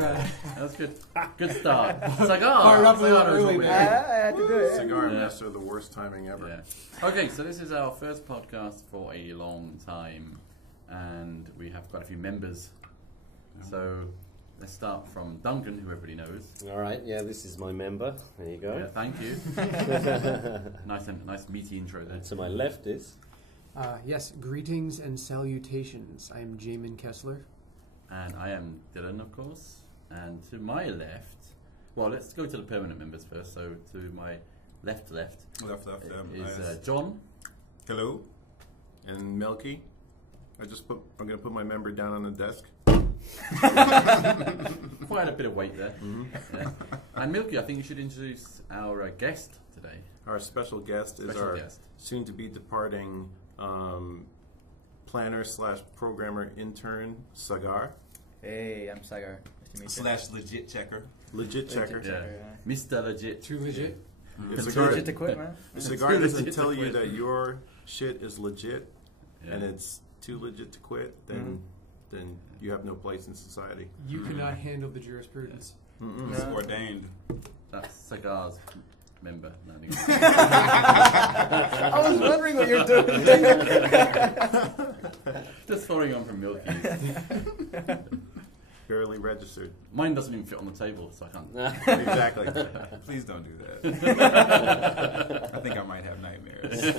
That's good. Good start. Sagar. Fired up a little Sagar early was there. I had to do it. Cigar master, the worst timing ever. Yeah. Okay, so this is our first podcast for a long time, and we have quite a few members. So let's start from Duncan, who everybody knows. All right, yeah, this is my member. There you go. Yeah, thank you. nice meaty intro there. And to my left is... Yes, greetings and salutations. I am Jamin Kessler. And I am Dylan, of course. And to my left, well, let's go to the permanent members first. So to my left is John. Hello. And Mielke. I'm going to put my member down on the desk. Quite a bit of weight there. Yeah. And Mielke, I think you should introduce our guest today. Our special guest is our soon-to-be departing planner/programmer intern, Sagar. Hey, I'm Sagar. Nice to meet you. / legit checker. Legit checker. Yeah. Mr. Legit. Too legit. It's legit to quit, man. Cigar doesn't tell you that your shit is legit and it's too legit to quit, then you have no place in society. You cannot handle the jurisprudence. It's ordained. That's Sagar's member. I was wondering what you're doing. Just following on from Mielke. Barely registered. Mine doesn't even fit on the table, so I can't. Exactly. Please don't do that. I think I might have nightmares.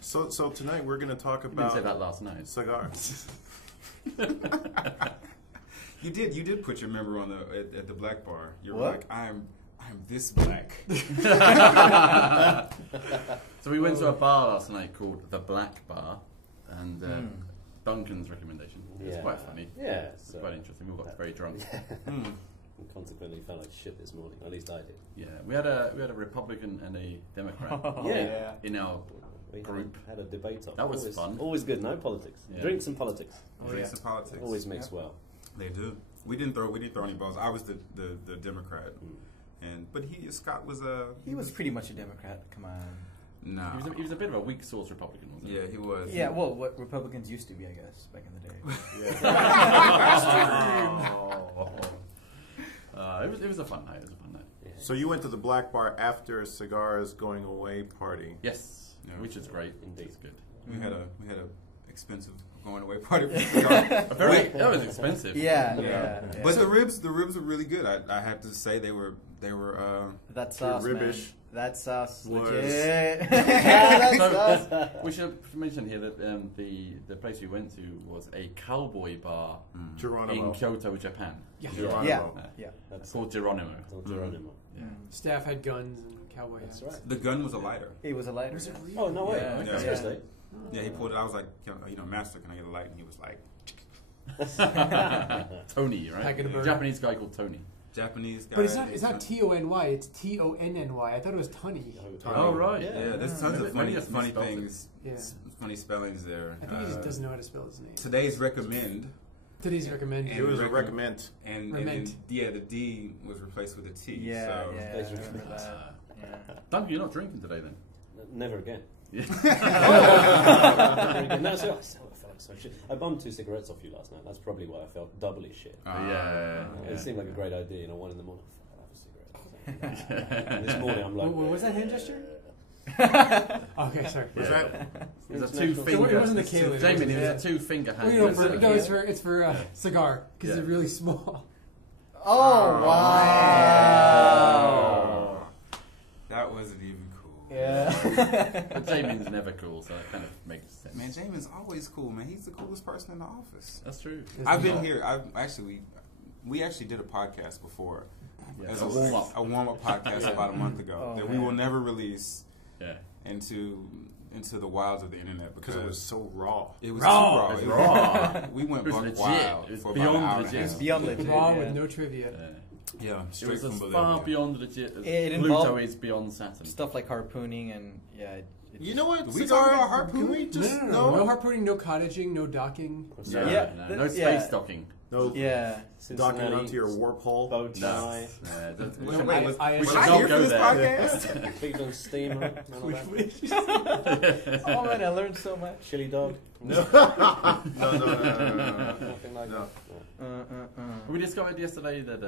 So tonight we're going to talk You about... didn't say that last night. Cigar. You did put your member on at the black bar. You were What? like, I'm this black. So we went to a bar last night called The Black Bar, and Duncan's recommendation. It was quite funny. Yeah. It's quite interesting. We all got very drunk. And consequently felt like shit this morning. At least I did. Yeah, we had a Republican and a Democrat in our group. Had a debate on. That was fun. Always good. No politics. Yeah. Drinks and politics. Drinks and politics. Always mix well. They do. We didn't throw any balls. I was the Democrat, but Scott was a. He was pretty much a Democrat. Come on. No. He was a bit of a weak sauce Republican, wasn't he? Yeah, he was. Yeah, well, what Republicans used to be, I guess, back in the day. It was a fun night. Yeah. So you went to the black bar after Cigar's going away party. Yes, which is great. Indeed. It's good. We had a expensive going away party. That was expensive. Yeah. But the ribs were really good. I have to say they were. That sauce, ribbish. man. That sauce, Was- legit. That sauce. We should mention here that the place we went to was a cowboy bar Geronimo. in Kyoto, Japan. Geronimo. Yeah. It's called Geronimo. Geronimo. Staff had guns and cowboy hats. That's right. The gun was a lighter. It was a lighter. Was it really? Oh, no way. Yeah. Seriously? Yeah, he pulled it. I was like, Master, can I get a light? And he was like, Tony, right? Packet of bird. Japanese guy called Tony. Japanese guy. But it's not T-O-N-Y, it's T-O-N-N-Y. I thought it was Tunny. Oh, right. Yeah, there's tons of Maybe funny I misspelled things, Yeah. funny spellings there. I think he just doesn't know how to spell his name. Today's recommend. Today's recommend. It was a recommend. And Rement. the D was replaced with a T. Yeah, so. yeah. I remember that. Yeah. Duncan, you're not drinking today then? Never again. Yeah. Never again. No, so I felt so shit. I bummed 2 cigarettes off you last night. That's probably why I felt doubly shit. Yeah. It seemed like a great idea, 1 in the morning. I'll have a cigarette. And this morning I'm like... What was that hand gesture? Okay, sorry. Was that? It was a 2-finger. It wasn't the Kaylee. Jamie, it was a 2-finger hand. It's for cigar because it's really small. Oh, wow. That wasn't even cool. Yeah. But Jamie's never cool, so that kind of makes sense. Man, Jamin's always cool, man. He's the coolest person in the office. That's true. I've been here. We actually did a podcast before. Yeah, As a warm-up. a warm-up podcast about a month ago that we will never release into the wilds of the internet Because it was so raw. It was raw. too It was raw. raw. We went It was buck legit. wild It was for beyond about an hour legit. and a It's half. beyond legit. Raw yeah. with no trivia. Yeah, It straight was from as Bolivia. far beyond legit as It Pluto involved is beyond Saturn. Stuff like harpooning and You know what? Did we talk about harpoon? Can we just No harpooning, no cottaging, no docking. No, Yeah, no space yeah. docking. no Yeah. docking onto your warp hole? Bow tie. Wait, was I I don't here go for this there. podcast? Big on steamer. And all that. Oh man, I learned so much. Chili dog. No. No. Nothing like that. We discovered yesterday that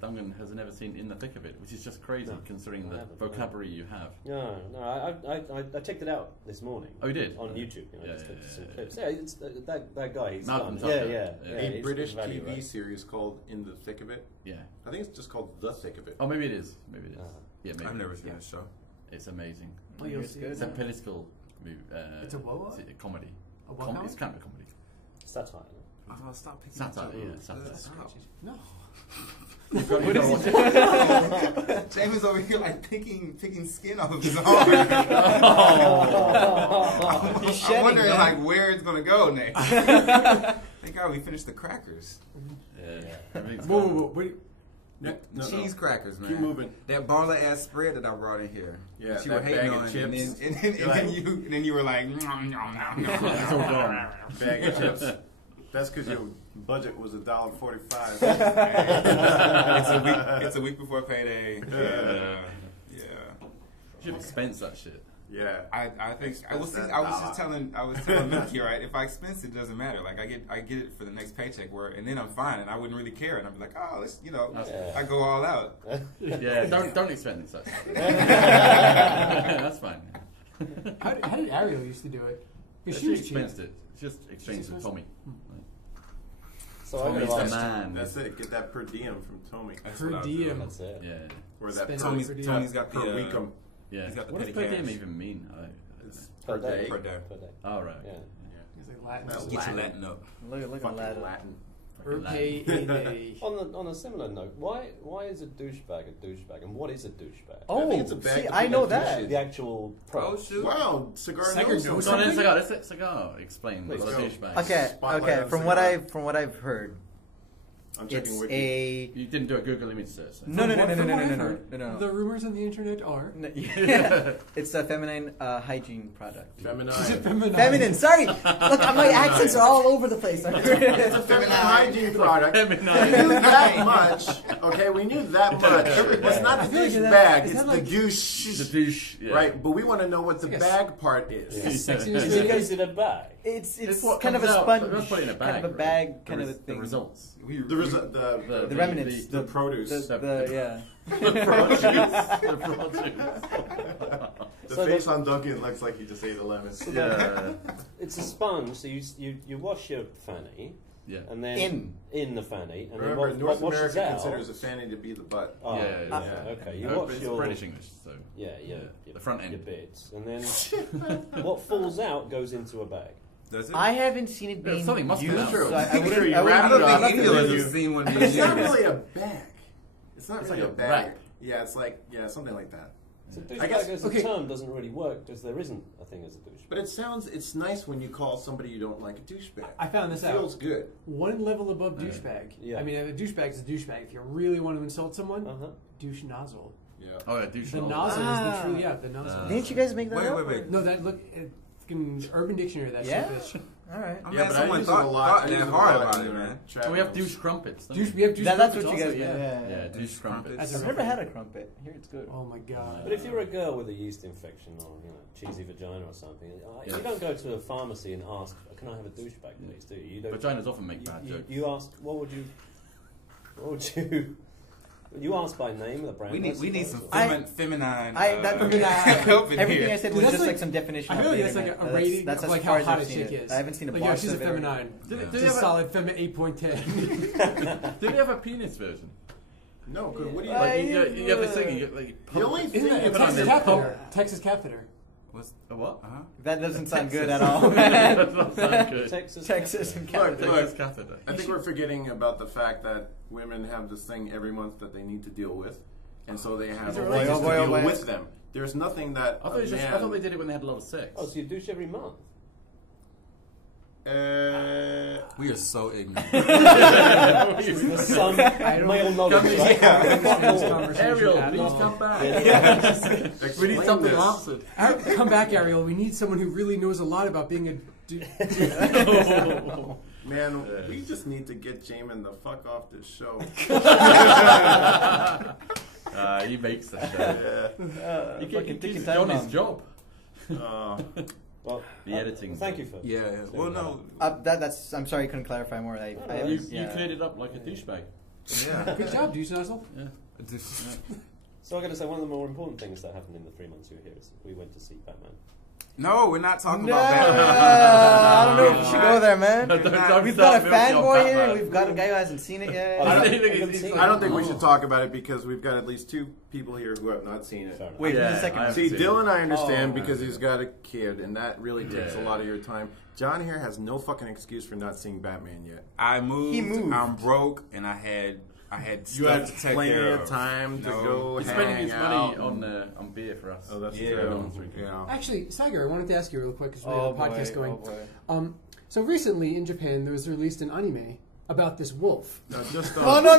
Duncan has never seen In the Thick of It, which is just crazy considering the vocabulary you have. No, I checked it out this morning. Oh, you did? On YouTube. You know, Yeah, just looked at some yeah. clips. Yeah, it's that guy. He's Malcolm done. Tucker. Yeah. A he's British value, TV right? series called In the Thick of It. Yeah. I think it's just called The Thick of It. Oh, maybe it is. Yeah, maybe. I've never seen that show. It's amazing. Oh, you'll see It's a political movie. It's a what? It's a comedy. A what It's kind of a comedy. Satire. Oh, stop picking Satire, it yeah, up. satire. Stop. No. James is over here like picking skin off of his arm. I'm wondering like where it's gonna go next. Thank God we finished the crackers. Yeah. Whoa. No. Cheese crackers, man. Keep moving. That baller ass spread that I brought in here. Yeah, that you that were hating bag of on, chips. and then you were like, nom, nom, nom, nom. It's all gone. Bag of chips. That's because your budget was $1.45. It's a week before payday. Yeah. You should expense that shit. Yeah. I think I was telling Mickey, right? If I expense it, doesn't matter. Like I get it for the next paycheck, and then I'm fine, and I wouldn't really care, and I'd be like, oh, let's, I go all out. Yeah, don't expense that shit. That's fine. How did Ariel used to do it? Because She expensed it. She just exchanged it with Tommy. So Tommy's I the realized man. That's it. Get that per diem from Tommy. Per diem. that's it. Yeah. Or that Spend per, it. Tony's got the per weekend. Yeah. He's got the What does petty per diem cash. even mean? It's Per per day. Per day. Oh, right. Yeah. It's like Latin. That's Get your Latin up. Look at Fucking Latin. Latin. Urpay a day. On a similar note, why is a douchebag, and what is a douchebag? Oh, I think it's a bag see, to I put know that that. shit. The actual pro. Oh shoot! Wow, Sagar Sagar knows knows Go on, something. Cigar. Let's let Cigar explain what a Let's go. douchebag is. Okay, Spotlight on from what I've heard, I'm checking it's Wiki. a You didn't do a Google image search. So. no. From what I've No. heard, The rumors on the internet are It's a feminine hygiene product. Feminine. Is it feminine? Feminine. Sorry, look, my accents are all over the place. It's a feminine hygiene product. We knew that much. Okay, we knew that much. It's not the feel like douche that- bag, is it's that the like- douche. The douche. Yeah. Right, but we want to know what the Yes. bag part is. Sexiness Is video. it a bag? It's It's what kind of a comes out. sponge, Let's put it in a bag. kind of a right? bag, kind The of a res- thing. The results. The remnants, The produce. the The produce. The produce. The So face on Duncan looks like he just ate a lemon. Yeah. It's a sponge, so you wash your fanny, Yeah. and then in the fanny, and Remember, then North what washes America out. considers a fanny to be the butt. Oh, Yeah. okay. You Oh, wash but it's your British English, so yeah, the front end. your bits, and then what falls out goes into a bag. Does it? I haven't seen it being something must used, come out. so I True, wouldn't. you I wrap I wouldn't. it don't up. think any of us You- have seen one being It's not used. really a bag. It's not It's really like a a bag. wrap. Yeah, it's like, something like that. So I guess- douchebag as okay. a term doesn't really work because there isn't a thing as a douchebag. But it's nice when you call somebody you don't like a douchebag. I found this It out. feels good. One level above douchebag. Yeah. I mean, a douchebag is a douchebag. If you really want to insult someone, Uh-huh. douche nozzle. Yeah. Oh, yeah, douche. The nozzle. nozzle is Ah. the true, the nozzle. Didn't you guys make that Wait, up? wait, wait. No, that look, fucking Urban Dictionary. That Yeah? shit is. All right. I'm Yeah, glad but I someone use it a lot. thought I that use it a hard lot about in it, man. So we have douche crumpets. don't Douche, we? we have douche. That's what crumpets you guys also, get. Yeah, douche crumpets. As a I've never had a crumpet. Here, it's good. Oh my god. But if you're a girl with a yeast infection or cheesy vagina or something, Yeah. you don't go to a pharmacy and ask, "Can I have a douchebag, please?" Do you? You don't. Vaginas often make bad jokes. You ask, "What would you?" You ask by name, the brand. We need some I- feminine Everything help in I here. said Dude, was that's just like like- some definition. I of feel like the that's like internet. a rating That's of as like far how as hot I've a seen chick it. is. I haven't seen a Like, box yeah, she's a of it. feminine. Do It's they a have a- solid feminine 8.10. Do they have a penis version? No, because what do you Why Like, you- you have this thing, you get like. The only Isn't thing that a you put on Texas your catheter? Texas catheter. What's A what? That doesn't sound good Texas. at all. That doesn't sound good. Texas. and Look, catheter. Texas catheter. I think we're forgetting about the fact that women have this thing every month that they need to deal with, and so they have Is it a really? place Oh boy, to oh deal boy. with them. There's nothing that I a thought, I man. thought they did it when they had a lot of sex. Oh, so you douche every month? We are so ignorant. There's some male knowledge, right? Ariel, please come back. We need something answered. Come back, Ariel. We need someone who really knows a lot about being a. Man, we just need to get Jamin the fuck off this show. He makes that show. Yeah. He Fucking keeps ticking John time his bomb. job. Well, The editing. Thank you for. Yeah. Well, no. That's. I'm sorry, I couldn't clarify more. You cleared it up like a douchebag. Yeah. Good job, douche nozzle. Yeah. So I'm going to say one of the more important things that happened in the 3 months you were here is we went to see Batman. No, we're not talking about that. I don't know if we should go there, man. Don't We've start got a milking on fanboy here. Batman. We've got a guy who hasn't seen it yet. I don't think we should talk about it because we've got at least 2 people here who have not seen it. Fair enough. Wait Yeah, a second. I See, haven't Dylan, I understand Oh. because he's got a kid, and that really takes a Yeah. lot of your time. John here has no fucking excuse for not seeing Batman yet. I moved. He moved. I'm broke, and I had You stuff had to take plenty care of time to No. go He's hang spending his out. money on beer for us. Oh, that's Yeah. true. Yeah. Actually, Sagar, I wanted to ask you real quick because we Oh, have a podcast boy, going. oh, boy. So recently in Japan, there was released an anime about this wolf. Just, Oh no!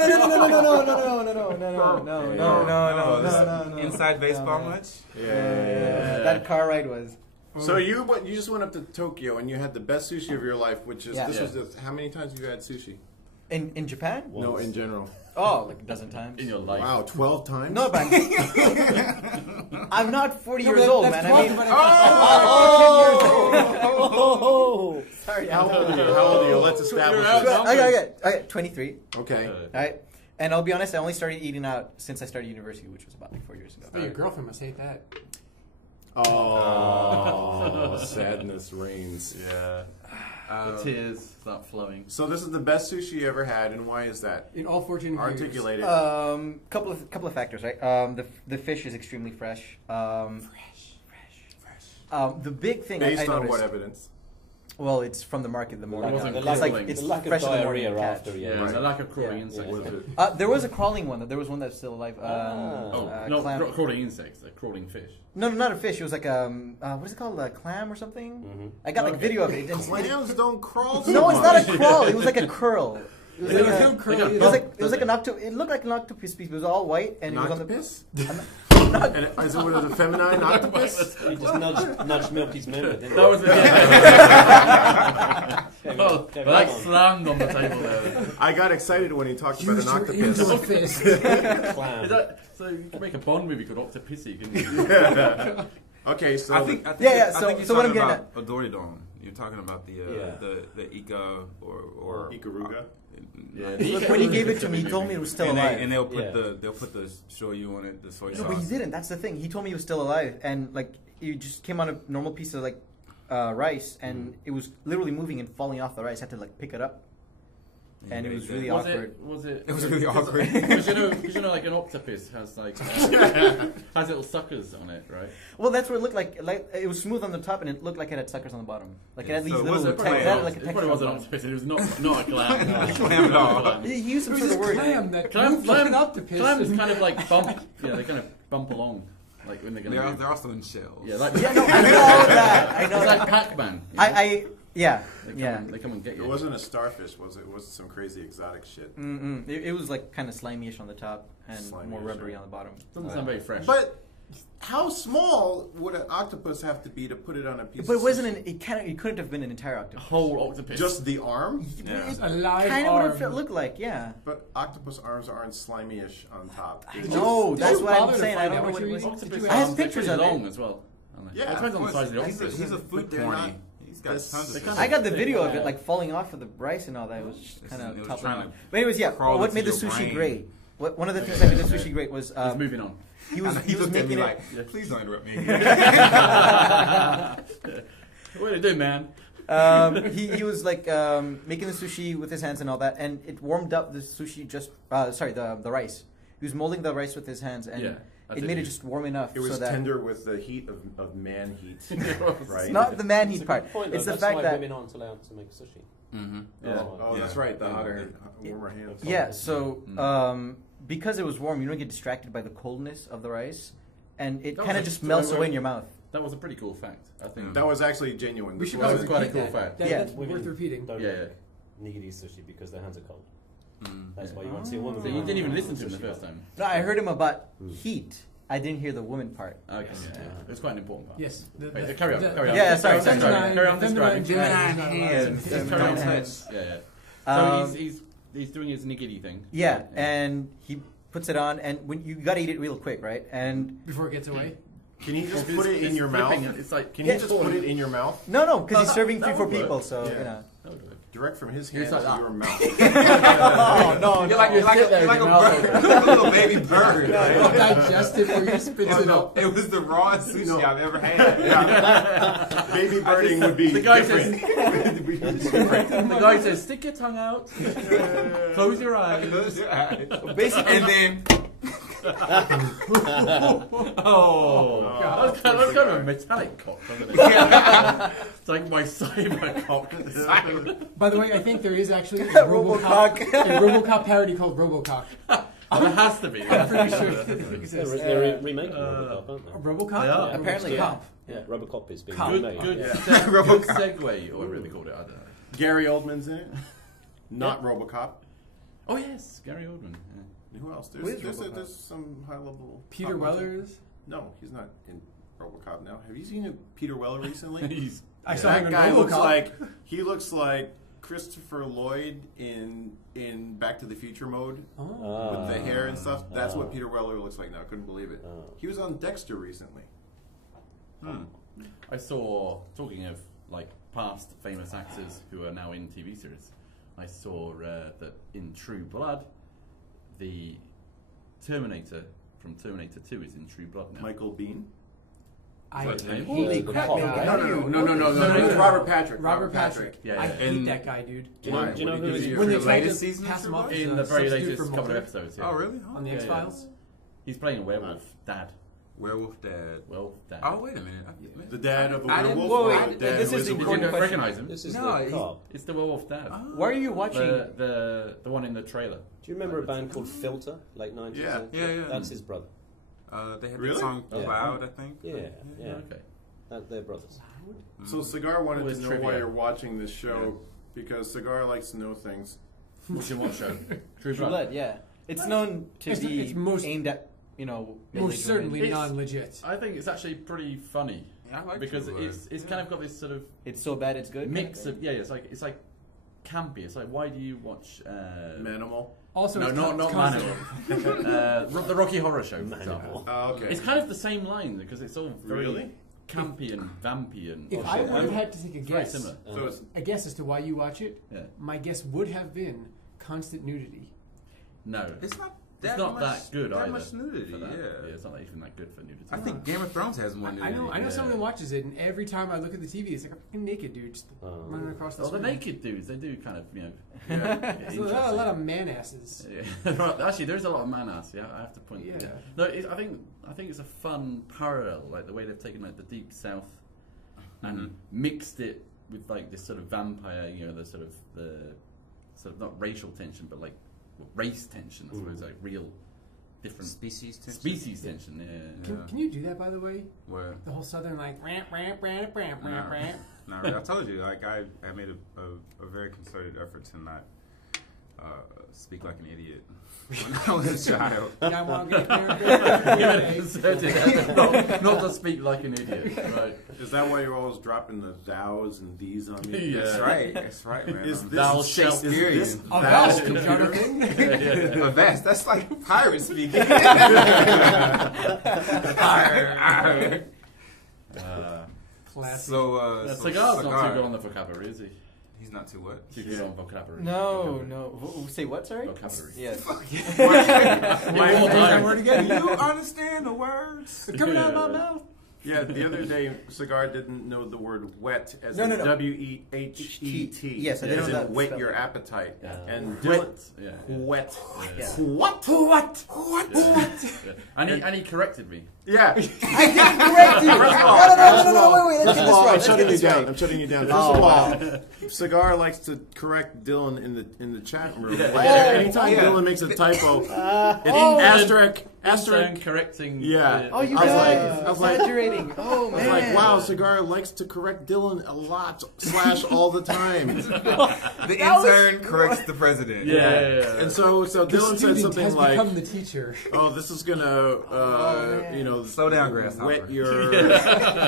Inside baseball much? Yeah. That car ride was. So you just went up to Tokyo and you had the best sushi of your life, which is Yeah. this Yeah. was just, how many times have you had sushi? In Japan? No, in general. Oh, like a dozen times. In your life. Wow, 12 times. No, but I'm not 40 years but old, that's man. I mean, 12 oh, sorry. How old are you? How old are you? Let's establish this. Okay, 23. Okay. All right. And I'll be honest, I only started eating out since I started university, which was about like 4 years ago. Oh, your girlfriend must hate that. Oh, sadness reigns. Yeah. The tears start flowing. So this is the best sushi you ever had, and why is that? In all 14 years. Articulate it. Couple of factors, right? The fish is extremely fresh. Fresh. The big thing Based I on noticed, what evidence? well, it's from the market the morning. wasn't The crawling. lack, Like, it's the lack of fresh in the morning diarrhea catch. after, Yeah, yeah. Right. the lack of crawling Yeah. insects. Was it? There was a crawling one. There was one that's still alive. Not clam. crawling insects, crawling fish. No, not a fish. It was like what is it called? A clam or something? Mm-hmm. I got like video of it. Clams don't crawl. so No, it's much. not a crawl. It was like a curl. It was They like don't a, curl they either. it was like an octopus. It looked like an octopus piece. It was all white and An it was on octopus? the. And is it with a feminine octopus? He just nudged Milky's member, didn't he? That was it. Well, Kevin, that come on. slammed on the table there. I got excited when he talked about Use an your octopus. angel fist. Clam. Is that, so you can make a Bond movie called Octopussy, couldn't you? Okay, so I think Yeah, I so- think you're so what I'm talking getting about Odoridon. You're talking about the Ika or Ikaruga? Yeah. Look, when he gave it to me, he told me it was still and alive. they'll put Yeah. they'll put the shoyu on it, the soy No, sauce. but he didn't. That's the thing. He told me he was still alive, and like it just came on a normal piece of like rice, and it was literally moving and falling off the rice. I had to like pick it up, and it was really Was awkward. It was really awkward. Because you know, like an octopus has like has little suckers on it, right? Well, that's what it looked like. Like it was smooth on the top, and it looked like it had suckers on the bottom. Like it had So these it little. wasn't It clam. had like a It texture probably on was the an bottom. octopus. It was not a clam. Not a clam at all. Clam. He used some It sort was of this word. clam that Clam, moved like an octopus. clams kind of like bump. Yeah, they kind of bump along, like when they're gonna. They're move. also in shells. Yeah, like Yeah, no, I know that. I know it's that. like Pac-Man. you know? Yeah, They come yeah. and, they come and get you. it wasn't a starfish, was it? It was some crazy exotic shit. It was like kind of slimy-ish on the top and more Slimy-ish, rubbery yeah. on the bottom. Doesn't sound very fresh. But how small would an octopus have to be to put it on a piece? But it of wasn't sushi? It couldn't have been an entire a octopus. whole octopus. Just the arm? Yeah. A live Kind of arm. what it looked like, yeah. But octopus arms aren't slimy-ish on top. Did No, you- that's did you what I'm bother to saying. I find don't out know what what you it was. were- octopus did you I have arms, they're pictures pretty of it. long as well. aren't they? Yeah, It depends on the size of the He's octopus. a food They're porny. not- He's got That's- tons of they stuff. kinda- I got the video of it like falling off of the rice and all that. It was just It's- kind it of was toppling trying off. to But anyways, yeah. crawl What made the into your sushi brain. great? One of the things that made the sushi great was He's moving on. he was He looked at me making like, it. please don't interrupt me. What are you doing, man? He was like making the sushi with his hands and all that, and it warmed up the sushi just the rice. He was molding the rice with his hands, and Yeah, that's it it. made it just warm enough. It was so that tender with the heat of man heat, right? it's not the man It's heat a part. good point, It's though. the That's fact why that women aren't allowed to make sushi. Mm-hmm. Yeah. Oh, that's right. The hotter, warmer hands. yeah. So because it was warm, you don't get distracted by the coldness of the rice, and it That kind was of a- just melts so- away in your mouth. That was a pretty cool fact, I think. That was actually genuine. We This should That wasn't- was quite a repeat cool that. fact. That- Yeah. That's Women worth repeating. Don't Yeah, nigiri sushi because their hands are cold. Mm. That's why you won't see a woman. So you didn't even listen to him the Sushi. first time. No, I heard him about heat. I didn't hear the woman part. Okay, yeah. It's quite an important part. Yes. Wait, carry on. Yeah, sorry, Carry on sorry. Carry on describing. Gemini hands. Just carry on. Gemini Yeah, hands. yeah. So he's doing his nigiri thing. Yeah, Right, and he puts it on, and when you got to eat it real quick, right? And Before it gets away. Can you just put it in your mouth? It's like, Can you just put it in your mouth? No, because he's serving that 3 for would work. people, so Yeah. you know. Direct from his hand like to that. your mouth. No, You're like a bird, a little baby bird. It'll digest it or you spits it up. It was the rawest sushi I've ever had. Baby birding would be The guy different. the guy says, stick your tongue out, close your eyes. Basically, And then, Oh, that's kind of a metallic cock, isn't it? It's like my cyber cock. By the way, I think there is actually a Robocock. RoboCop parody called Robocock. There has to be. I'm pretty sure They're, it exists. they're remaking Robocop, aren't they? Robocop? They are. apparently, Yeah. cop. Yeah, Robocop is being Cop. Good, remade. good, Yeah. good segue, or whatever they called it. I don't know. Gary Oldman's in it. Not RoboCop. Oh yes, Gary Oldman. Yeah. Who else? Who is There's RoboCop? some high level. Peter Wellers? No, he's not in RoboCop now. Have you seen Peter Weller recently? He's I saw him That in guy looks RoboCop. looks like Christopher Lloyd in Back to the Future mode Oh. with the hair and stuff. That's what Peter Weller looks like now. I couldn't believe it. He was on Dexter recently. I saw, talking of like past famous actors who are now in TV series, I saw that in True Blood, the Terminator from Terminator 2 is in True Blood now. Michael Bean. I Is that his name? Holy He's the crap, cop man. guy. No, it's Robert Patrick. Robert Patrick. Yeah, I yeah. hate that guy, dude. Do you know, do you know who What did is he do? When they For tried latest to season pass him off In as the a very substitute latest for couple of Mulder episodes. Yeah. Oh, really? on the Yeah, X-Files. He's playing a werewolf dad. Werewolf Dad. Werewolf dad. Oh, wait a minute. The dad of a I didn't- werewolf. whoa, or wait, the dad this who is a Did you important werewolf? recognize him? This is No, the he's- cop. It's the werewolf dad. Why are you watching? The one in the trailer. Do you remember a band called Filter, late 90s? Yeah. Yeah. That's his brother. They had Really? the song Yeah. Cloud, I think. Yeah. Okay. They're brothers. So Sagar wanted Always to know trivia. why you're watching this show because Sagar likes to know things. What's your what show? True True Blood, yeah. It's known to It's- be it's most- aimed at, middle-aged Most certainly It's- non-legit. I think it's actually pretty funny Yeah, I like because True Blood. it's kind of got this sort of It's so bad it's good. mix of it's like campy. It's like, why do you watch Manimal. Also, no, it's not constant. Manimal. The Rocky Horror Show, for example. Oh, okay. It's kind of the same line because it's all very Really? campy and vampy and If I would have had to take a it's very guess, similar. So it's a guess as to why you watch it, Yeah. my guess would have been constant nudity. No, It's not it's that not much, that good that either. much nudity, for that. yeah. It's not even that good for nudity. I think Game of Thrones has more nudity. I know yeah. someone who watches it, and every time I look at the TV, it's like a fucking naked dude just running across the Well, the screen. naked dudes, they do kind of, yeah. There's a lot of man asses. Yeah. Actually, there's a lot of man ass. Yeah, I have to point. Yeah. No, I think it's a fun parallel, like the way they've taken like the deep south and mixed it with like this sort of vampire, the sort of not racial tension, but like race tension. I suppose like real different Species tension. species tension. Yeah. Can you do that, by the way? Where? The whole southern like ramp, ramp, ramp, ramp, ramp, ramp. Not really. I told you, like I made a very concerted effort to not speak like an idiot when I was a child. I want to get not to speak like an idiot. Right. Is that why you're always dropping the thous and these on me? Yeah. That's right. That's right, man. Is I'm this Thou shalt- Shakespearean. Is this Oh, thou that's computer thing. A vest. That's like pirate speaking. Classic. So, Sagar's not too good on the vocabulary, is he? He's not too what? Too good on vocabulary. No. Say what? Sorry. Vocabulary. Yes. That word again? You understand the words? It's coming out of my mouth. Yeah, the other day, Sagar didn't know the word wet as No, in no, no. W-E-H-E-T. Yes, I didn't as know in that whet spelling. your appetite. Yeah. And Wet. Dylan, Yeah. wet. Yeah. What? Yeah. And he corrected me. Yeah. I didn't correct you. No, wait. Let's get this right. I'm shutting you down. I'm shutting you down. First of all, Sagar likes to correct Dylan in the chat room. Yeah. Like, anytime Dylan makes a typo, it's asterisk. Correcting. Yeah. Oh, you I was guys. like- I was like- Exaggerating. Oh, I was man. like, wow, Sagar likes to correct Dylan a lot / all the time. The intern corrects the president. Yeah. And so The Dylan said student something has like, become the teacher. "Oh, this is gonna, Slow down, grasshopper. whet your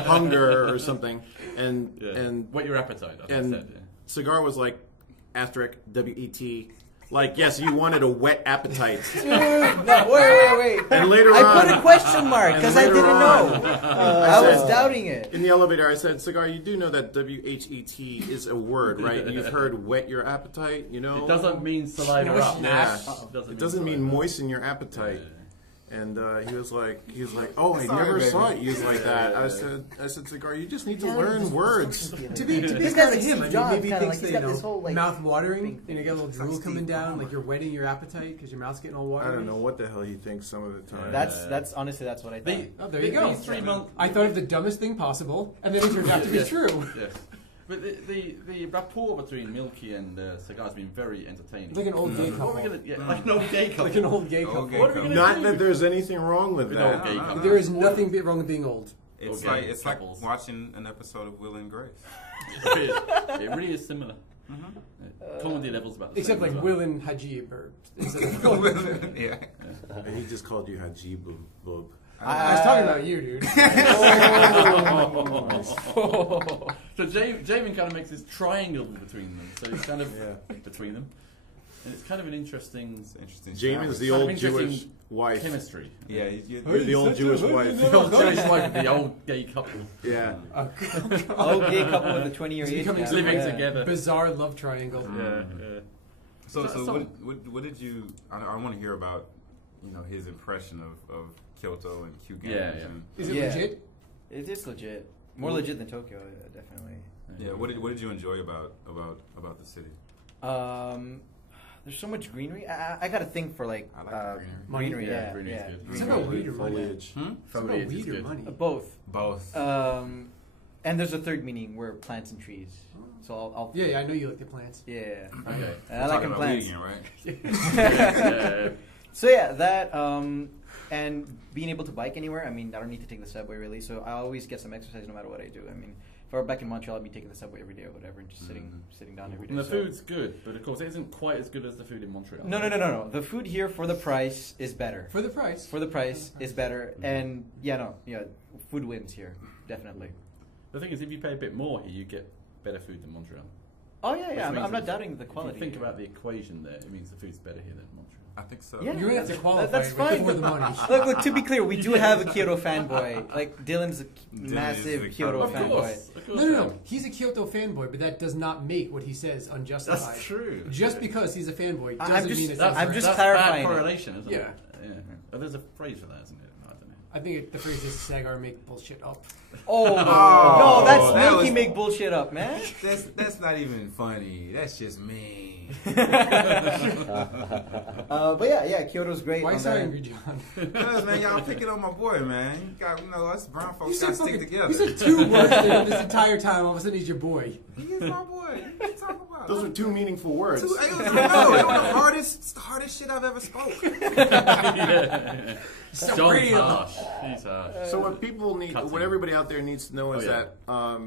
hunger or something." And Whet your appetite. I and said. Yeah. Sagar was like, asterisk WET, Like, yes, you wanted a wet appetite. No, wait. And later I put a question mark because I later didn't know. on, I was doubting it. In the elevator, I said, Sagar, you do know that WHET is a word, right? You've heard wet your appetite, you know? It doesn't mean saliva up. Yeah. It It doesn't mean saliva. moisten your appetite. And he was like, oh, I never saw it used like that. I said, Sagar, you just need to learn words. To be This fair guy's to like him, Steve I Jobs, mean, maybe he kinda thinks like, that, he's got this whole, like, mouth watering, thing. and you get a little drool coming down, like you're wetting your appetite because your mouth's getting all watery. I don't know what the hell he thinks some of the time. That's honestly that's what I thought. Oh, there you go. These 3 months. I thought of the dumbest thing possible, and then it turned out to be Yes. true. Yes. But the rapport between Mielke and Sagar has been very entertaining. Like an old gay What couple. are we gonna, like an old gay couple. Like an old gay couple. gay What are we gonna Not do? that there's anything wrong with With that. old gay couple. There is nothing wrong with being old. It's Okay, like couples. watching an episode of Will and Grace. It really is similar. Comedy levels about the Except same like as well. Will and Hajib. Instead of Yeah. And he just called you Haji Boob. I was talking about you, dude. So Jamin kind of makes this triangle between them. So it's kind of between them. And it's kind of an interesting Interesting. Jamin's the Kind of old interesting Jewish wife. chemistry. Yeah, You're the old Jewish wife. The old Jewish wife with the old gay couple Yeah. Old gay couple with a 20-year It's age becoming gap. some living Yeah. together. bizarre love triangle. Yeah. So So what did you? I want to hear about his impression of Kyoto and Q-Games. Yeah. And, Is it Yeah. legit? It is legit. More legit than Tokyo, definitely. yeah. What did you enjoy about the city? There's so much greenery. I got a thing for like I like greenery. Yeah, Yeah, greenery's yeah. good. It's about weed or money. Foliage. It's about Foliage is weed or good. money. Both. Both. And there's a third meaning where plants and trees. So I'll Yeah, I know you like the plants. yeah. Okay. I like them plants. Again, right? Yeah. So yeah, that and being able to bike anywhere. I mean, I don't need to take the subway really, so I always get some exercise no matter what I do. I mean, if I were back in Montreal, I'd be taking the subway every day or whatever, and just sitting down every day. And the So- food's good, but of course it isn't quite as good as the food in Montreal. No. The food here for the price is better. For the price. For the price is better, and food wins here definitely. The thing is, if you pay a bit more here, you get better food than Montreal. Oh yeah, Which I'm means not if- doubting the quality. If you think here. about the equation there, it means the food's better here than Montreal. I think so. Yeah. You're gonna have to qualify That's it fine. for the money. Look, to be clear, we do have a Kyoto fanboy. Like Dylan's a massive is a Kyoto Of fanboy. course. No. He's a Kyoto fanboy, but that does not make what he says unjustified. That's true. Just because he's a fanboy I'm doesn't just- mean it's That's, I'm just that's clarifying it. bad correlation, isn't Yeah. it? Yeah. Oh, there's a phrase for that, isn't it? I don't know. I think the phrase is Sagar make bullshit up. Oh, no, that's that Mielke was- make bullshit up, man. That's not even funny. That's just mean. But yeah, Kyoto's great. Why are on you so that angry, end. John? Cause man, y'all picking on my boy, man. You got us brown You folks said gotta stick fucking- together. You said two words there this entire time. All of a sudden, he's your boy. He is my boy. What you talking about? Those are two meaningful words. It was the hardest shit I've ever spoke. John's harsh. He's harsh. So what people need, Cutting. what everybody out there needs to know is yeah. that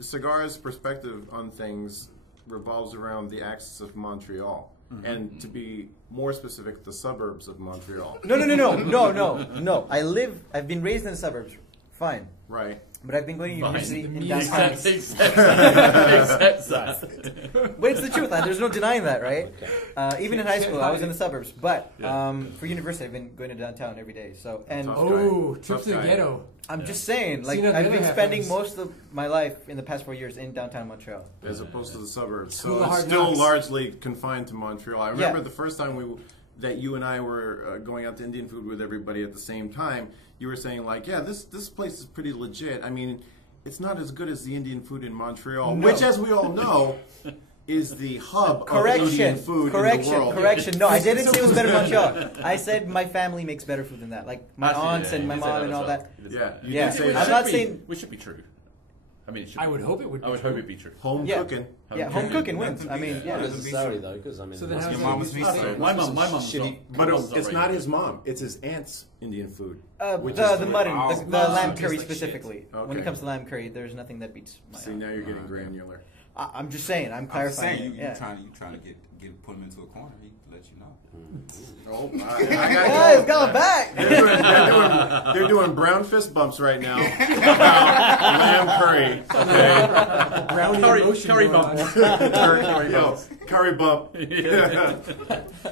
Sagar's perspective on things revolves around the axis of Montreal, and to be more specific, the suburbs of Montreal. No. I've been raised in the suburbs. Fine. Right. But I've been going to university in Fine. downtown. Except that. But it's the truth. There's no denying that, right? Even in high school, I was in the suburbs. But for university, I've been going to downtown every day. So and Oh, Tough trips to the guy. ghetto. I'm just saying, like See, no, the I've other been half spending is- most of my life in the past 4 years in downtown Montreal. As opposed to the suburbs. School So of it's Hard still Knocks. largely confined to Montreal. I remember Yeah. the first time that you and I were going out to Indian food with everybody at the same time, you were saying like, yeah, this place is pretty legit. I mean, it's not as good as the Indian food in Montreal, No. which, as we all know, is the hub of Correction. Indian food in the world. Correction. No, I didn't say it was better than Montreal. I said my family makes better food than that. Like my Actually, aunts and you my did say mom and as all well. that. You did Yeah, say that. you Yeah. did say I'm that. not saying- Which should be true. I mean, it should I be. would hope it would. I would hope it'd be true. Home Yeah. cooking. Yeah, home cooking wins. I mean, Not yeah. necessarily though, because I mean, So then how's Your that mama's used to me say? say. My mom's shitty- not. But my mom's it's not not very his mom. It's his aunt's Indian food. which The is mutton, Oh, the wow. lamb Tastes curry like shit. specifically. When Okay. it comes to lamb curry, there's nothing that beats my See, aunt. now you're getting granular. I'm just saying. I'm I'm just clarifying. saying, it, yeah. you trying to get put him into a corner. He let you know. Oh, I Yeah, it's gotta going back. go. They're doing brown fist bumps right now about lamb curry. Okay. Brownie emotion curry going bump. on. Curry bump.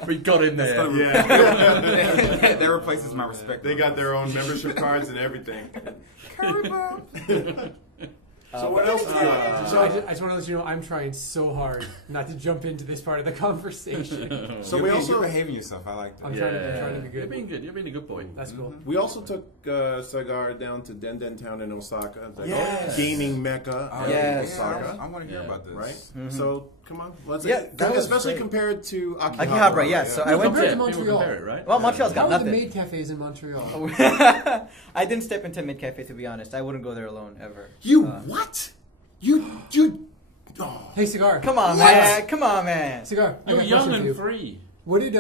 We got in there. Yeah. That replaces my respect. They got their own membership cards and everything. curry bump. So what else do you have? So I just want to let you know I'm trying so hard not to jump into this part of the conversation. So we also you're behaving yourself. I like that. I'm trying to be good. You're being good. You're being a good boy. That's cool. we also took Sagar down to Denden Town in Osaka, the Yes. gaming mecca of Yes. Osaka. I want to hear about this. Right? Mhm. So come on, let's that was especially great. compared to Akihabara. Akihabara, yeah. So I went compared to. to Montreal. Compare it, right? Well, Montreal's How got are the nothing. maid cafes in Montreal? I didn't step into Mid Cafe, to be honest. I wouldn't go there alone ever. You what? You. Oh. Hey, Sagar. Come on, What? man. Come on, man. Cigar. I You're got a young question for you. and free. What did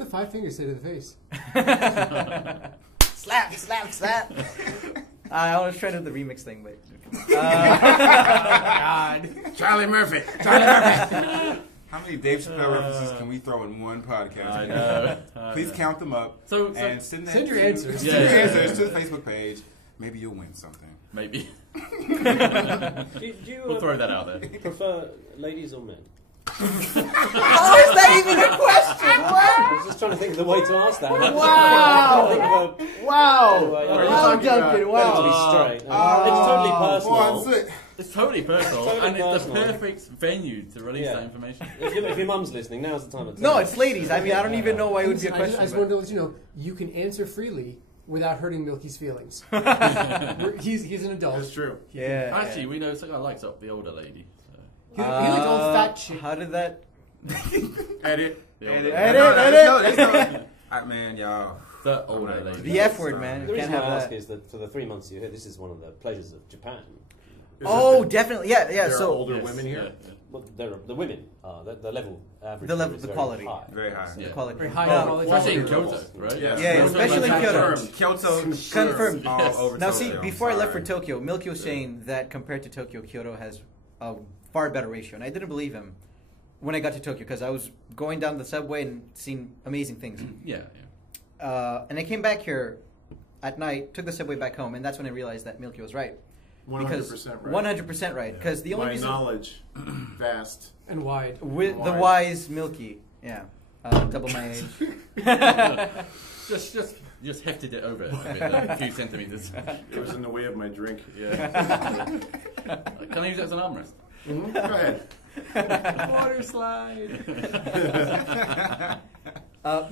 the five fingers say to the face? Slap, slap, slap. I was trying to do the remix thing, but. God. Charlie Murphy. How many Dave Chappelle references can we throw in one podcast? I know. Please count them up So and send your to- answers. Send your Yeah. answers to the Facebook page. Maybe you'll win something. maybe Do you we'll throw that out there. prefer ladies or men? How is that even a question? I was just trying to think of the way to ask that. Wow. Wow. Wow, talking about? Duncan. Wow. To be Wow. straight. It's totally personal. It's totally personal, Totally and it's the personal. perfect venue to release Yeah. that information. If your mum's listening, now's the time to tell No, her. it's ladies. I mean, I don't even know why it would be a I question. just but- wanted to let you know you can answer freely without hurting Milky's feelings. He's an adult. That's true. Yeah. Actually, we know Sagar likes up the older lady. So. He likes old fat chick. How did that? Edit. The older, Man, y'all. the older lady. The F word, man. The Can't reason I have ask that. is that for the 3 months you're here, this is one of the pleasures of Japan. Oh, definitely. Yeah, yeah. There are So older Yes, women here. yeah. Well, the women are the level average. The level- is the very quality. high. Very high. Yeah. quality. Very high No, quality. Especially in Quality. Kyoto, right? Yeah. Yeah, Kyoto especially in like Kyoto. that. Kyoto Confirmed. all over Now, Tokyo. see, I'm before I left for sorry. Tokyo, Milky was saying that compared to Tokyo, Kyoto has a far better ratio, and I didn't believe him when I got to Tokyo because I was going down the subway and seeing amazing things. Yeah, And I came back here at night, took the subway back home, and that's when I realized that Milky was right. 100% right. 100% right. Because the only My reason knowledge, vast. And wide. with the Wide. wise Milky, yeah, double my age. Just hefted it over a few centimeters. It was in the way of my drink. Yeah. Can I use it as an armrest? Go ahead. Water slide.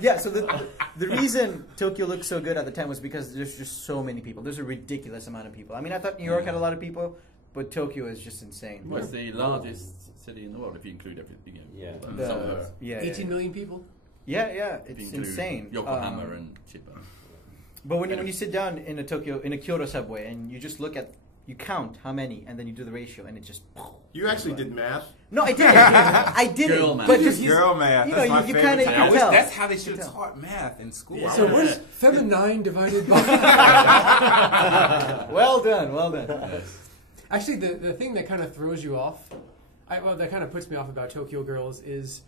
Yeah, so the reason Tokyo looked so good at the time was because there's just so many people. There's a ridiculous amount of people. I mean, I thought New York had a lot of people, but Tokyo is just insane. Well, it's the largest city in the world if you include everything. Yeah. The- Suburbs. yeah, 18 million people. Yeah, If it's you include insane. Yokohama and Chiba. But when you sit down in a Kyoto subway and you just look at, you count how many, and then you do the ratio, and it just. You actually did math. No, I didn't. I didn't. Girl math. But just Girl math. You That's know, my you favorite kinda- thing. you I can wish tell. that's how they should You have can taught math in school. Yeah. So what's feminine divided by? well done, well done. Actually, the thing that kind of throws you off, that kind of puts me off about Tokyo girls is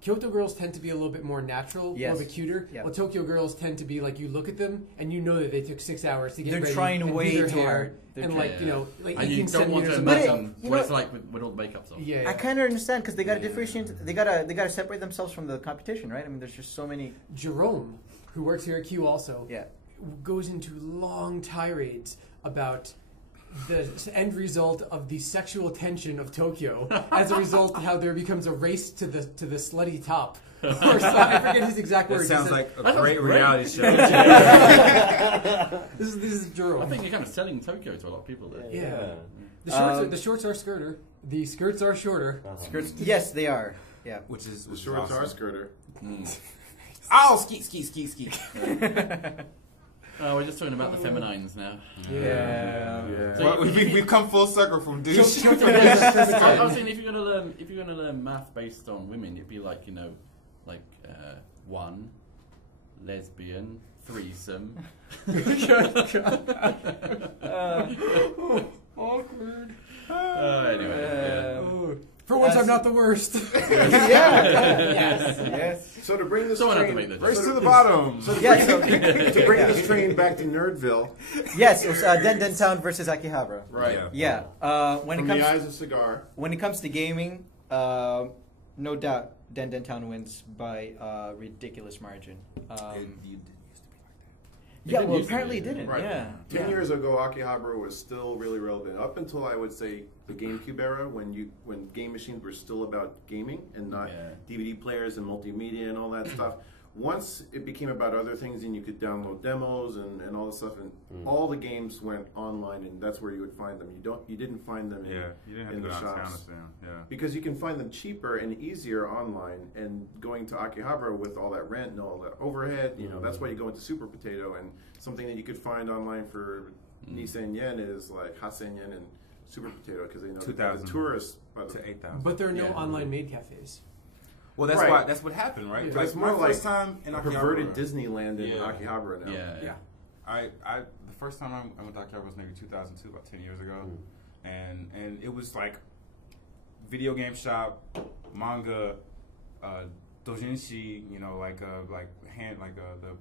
Kyoto girls tend to be a little bit more natural, Yes. a little bit cuter. Yeah. While Tokyo girls tend to be like you look at them and you know that they took 6 hours to get They're ready trying and do way their too hair hard. They're and trying- like you know like And you 18 don't want to centimeters of imagine you what know- it's like with all the makeup's on. yeah, I kind of understand because they got to differentiate. They gotta separate themselves from the competition, right? I mean, there's just so many. Jerome, who works here at Q also, Yeah. goes into long tirades about the end result of the sexual tension of Tokyo as a result how there becomes a race to the slutty top. Or so, I forget his exact That words. sounds He said- like a That sounds great great. reality show. this is Jerome. I think you're kind of selling Tokyo to a lot of people there. Yeah. The shorts are skirter. The skirts are shorter. Skirts. Yes, they are. Yeah. Which is The shorts are skirter. Oh, ski. Oh, we're just talking about the feminines now. Yeah. Yeah. So Well, we've come full circle from douche. I was saying if you're gonna learn math based on women, it'd be like one lesbian threesome. Awkward. Anyway, For once, I'm not the worst. Yeah. Yes. So to bring this Someone had to train, make the Race joke. to the bottom. Yeah, so, to bring this train back to Nerdville, yes, it was Den Town versus Akihabara. right? Yeah. Yeah. When From it the comes eyes of Sagar. when it comes to gaming, no doubt Den Town wins by a ridiculous margin. Yeah, didn't well, used to apparently be, it didn't. Right. Yeah. 10 years ago, Akihabara was still really relevant. Up until I would say the GameCube era, when game machines were still about gaming and not DVD players and multimedia and all that stuff. Once it became about other things and you could download demos and all this stuff, and all the games went online, and that's where you would find them. You didn't find them You didn't have in to the go downtown shops. to see 'em. Yeah. Because you can find them cheaper and easier online, and going to Akihabara with all that rent and all that overhead, that's why you go into Super Potato, and something that you could find online for Nisen yen is like Hasen yen and Super Potato, because they know 2,000 the tourists. to 8,000. But there are no online maid cafes. Well, that's Right. why. That's what happened, right? But Like, it's more my like first time in a Akihabara. perverted Disneyland in Yeah. Akihabara now. Yeah. The first time I went to Akihabara was maybe 2002, about 10 years ago, and it was like video game shop, manga, dojinshi,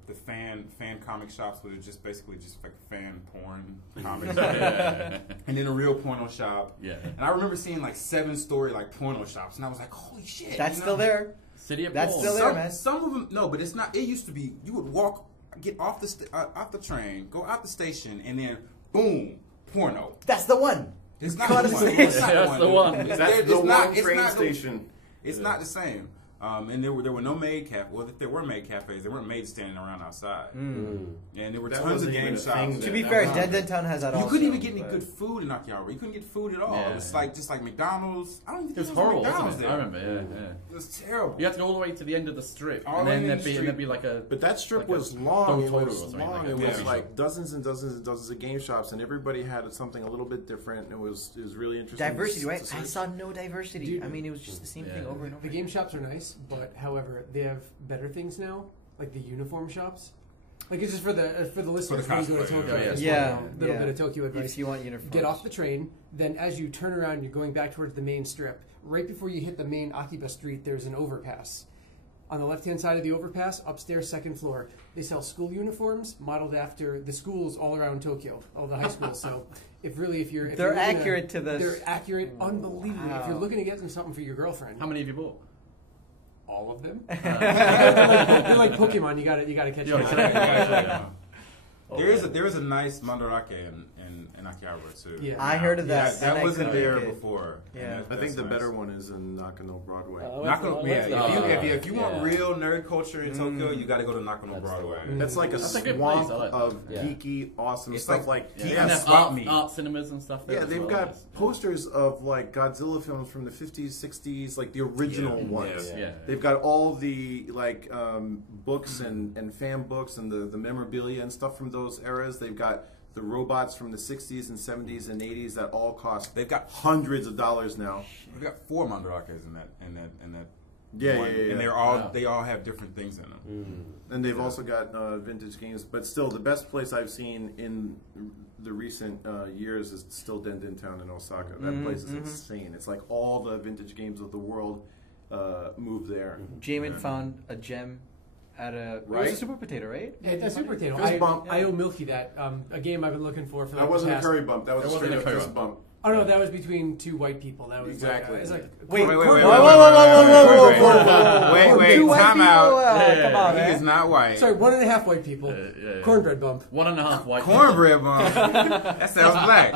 the fan comic shops, which are just basically just like fan porn comics, and then a real porno shop. Yeah. And I remember seeing like 7-story like porno shops, and I was like, holy shit, That's still there. City of That's Porn. still there, man. Some of them, no, but it's not. It used to be you would walk, get off the train, go out the station, and then boom, porno. That's the one. It's not Go the out one. the It's not That's the one. It's- That's it's the not- one it's train not the- station. It's not the same. And there were no maid cafes. Well, if there were maid cafes, there weren't maids standing around outside. And there were That tons of wasn't even game a shops. thing To be then. fair, That was- Den Town has that You also. couldn't even get any but- good food in Akihabara. You couldn't get food at all. Yeah. It was like just like McDonald's. I don't even It think was there horrible, a McDonald's wasn't it? there. I remember, yeah. It was terrible. You had to go all the way to the end of the strip, All and the way then to there'd the be, street. and there'd be like a... But that strip like a was long. It Dotoro or was something long. like It that. was Yeah. like dozens and dozens and dozens of game shops, and everybody had something a little bit different. It was really interesting. Diversity, to right? search. I saw no diversity. Dude. I mean, it was just the same Yeah. thing over and over. The game shops are nice, but however, they have better things now, like the uniform shops. Like it's just for the listeners when you go to cosplay, Tokyo. yeah. just Yeah, a little yeah. bit of Tokyo advice. If you want uniforms. Get off the train. Then, as you turn around, you're going back towards the main strip. Right before you hit the main Akiba Street, there's an overpass. On the left-hand side of the overpass, upstairs, second floor, they sell school uniforms modeled after the schools all around Tokyo, all the high schools. So, if They're you're looking accurate to the- They're accurate, unbelievably. If you're Wow. looking to get them something for your girlfriend, How many have you bought? all of them. They're like Pokemon. You gotta catch You gotta them. catch them. There is a nice mandarake in Akihabara too. Yeah. I heard of that. That and I wasn't couldn't there get it. before. Yeah. And I think that's the nice. better one is in Nakano Broadway. If you want real nerd culture in Tokyo, you got to go to Nakano That's Broadway. the one. That's like a That's a good swamp place, I like that. of Yeah. geeky, awesome It's stuff. like- Yeah, Yeah, and they have swap meet. art cinemas and stuff there Yeah, as they've well. got posters of like Godzilla films from the 50s, 60s, like the original ones. Yeah. They've got all the like books and fan books and the memorabilia and stuff from those eras. They've got the robots from the 60s and 70s and 80s that all cost They've got hundreds of dollars now. We've got 4 mandarakes in that Yeah, one, yeah, yeah. and Wow. they all have different things in them. And they've also got vintage games, but still, the best place I've seen in the recent years is still Den Town in Osaka. That place is insane. It's like all the vintage games of the world move there. Jamin found a gem at a... It was Right? a Super Potato, right? Yeah, that's Super Potato. Fist bump. I owe Milky that. A game I've been looking for That like wasn't the a past. curry bump. That was That a wasn't straight a up curry fist bump. Oh no, that was between two white people. That was Exactly. It's like Wait, Wait, whoa, wait, whoa, wait, whoa, whoa, wait, whoa, wait, whoa, whoa, wait, whoa. wait, Two white time people? out. Come on, He is man. not white. sorry, 1.5 white people. Yeah. Cornbread bump. 1.5 white. Cornbread bun. That sounds black.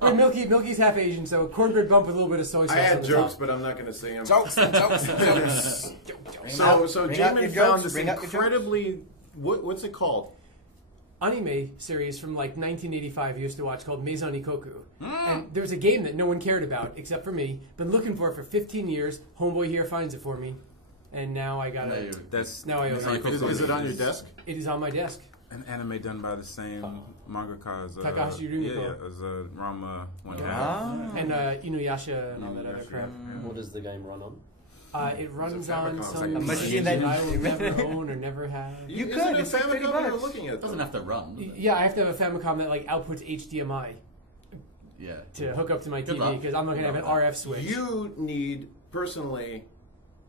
Wait, Milky's half Asian, so cornbread bump with a little bit of soy sauce. I on had the jokes, top. but I'm not going to say them. Jokes. So Bring out Jamin your found jokes, this bring out your jokes. incredibly... What's it called? Anime series from like 1985 I used to watch called Maison Ikoku. And there's a game that no one cared about except for me. Been looking for it for 15 years. Homeboy here finds it for me. And now I got it. That's Now I own it. Is it on your desk? It is on my desk. an anime done by the same mangaka as Takahashi Rumiko. as Rama One Half. Ah. And Inuyasha and all that other crap. What does the game run on? It runs It's a on Famicom. some It's like a machine that that- I will never own or never have. You Isn't could, it it's like Famicom $30 you're looking at? It doesn't have to run. Does it? Yeah, I have to have a Famicom that like outputs HDMI Yeah. to hook up to my Good TV luck. because I'm not gonna have an RF switch. You need personally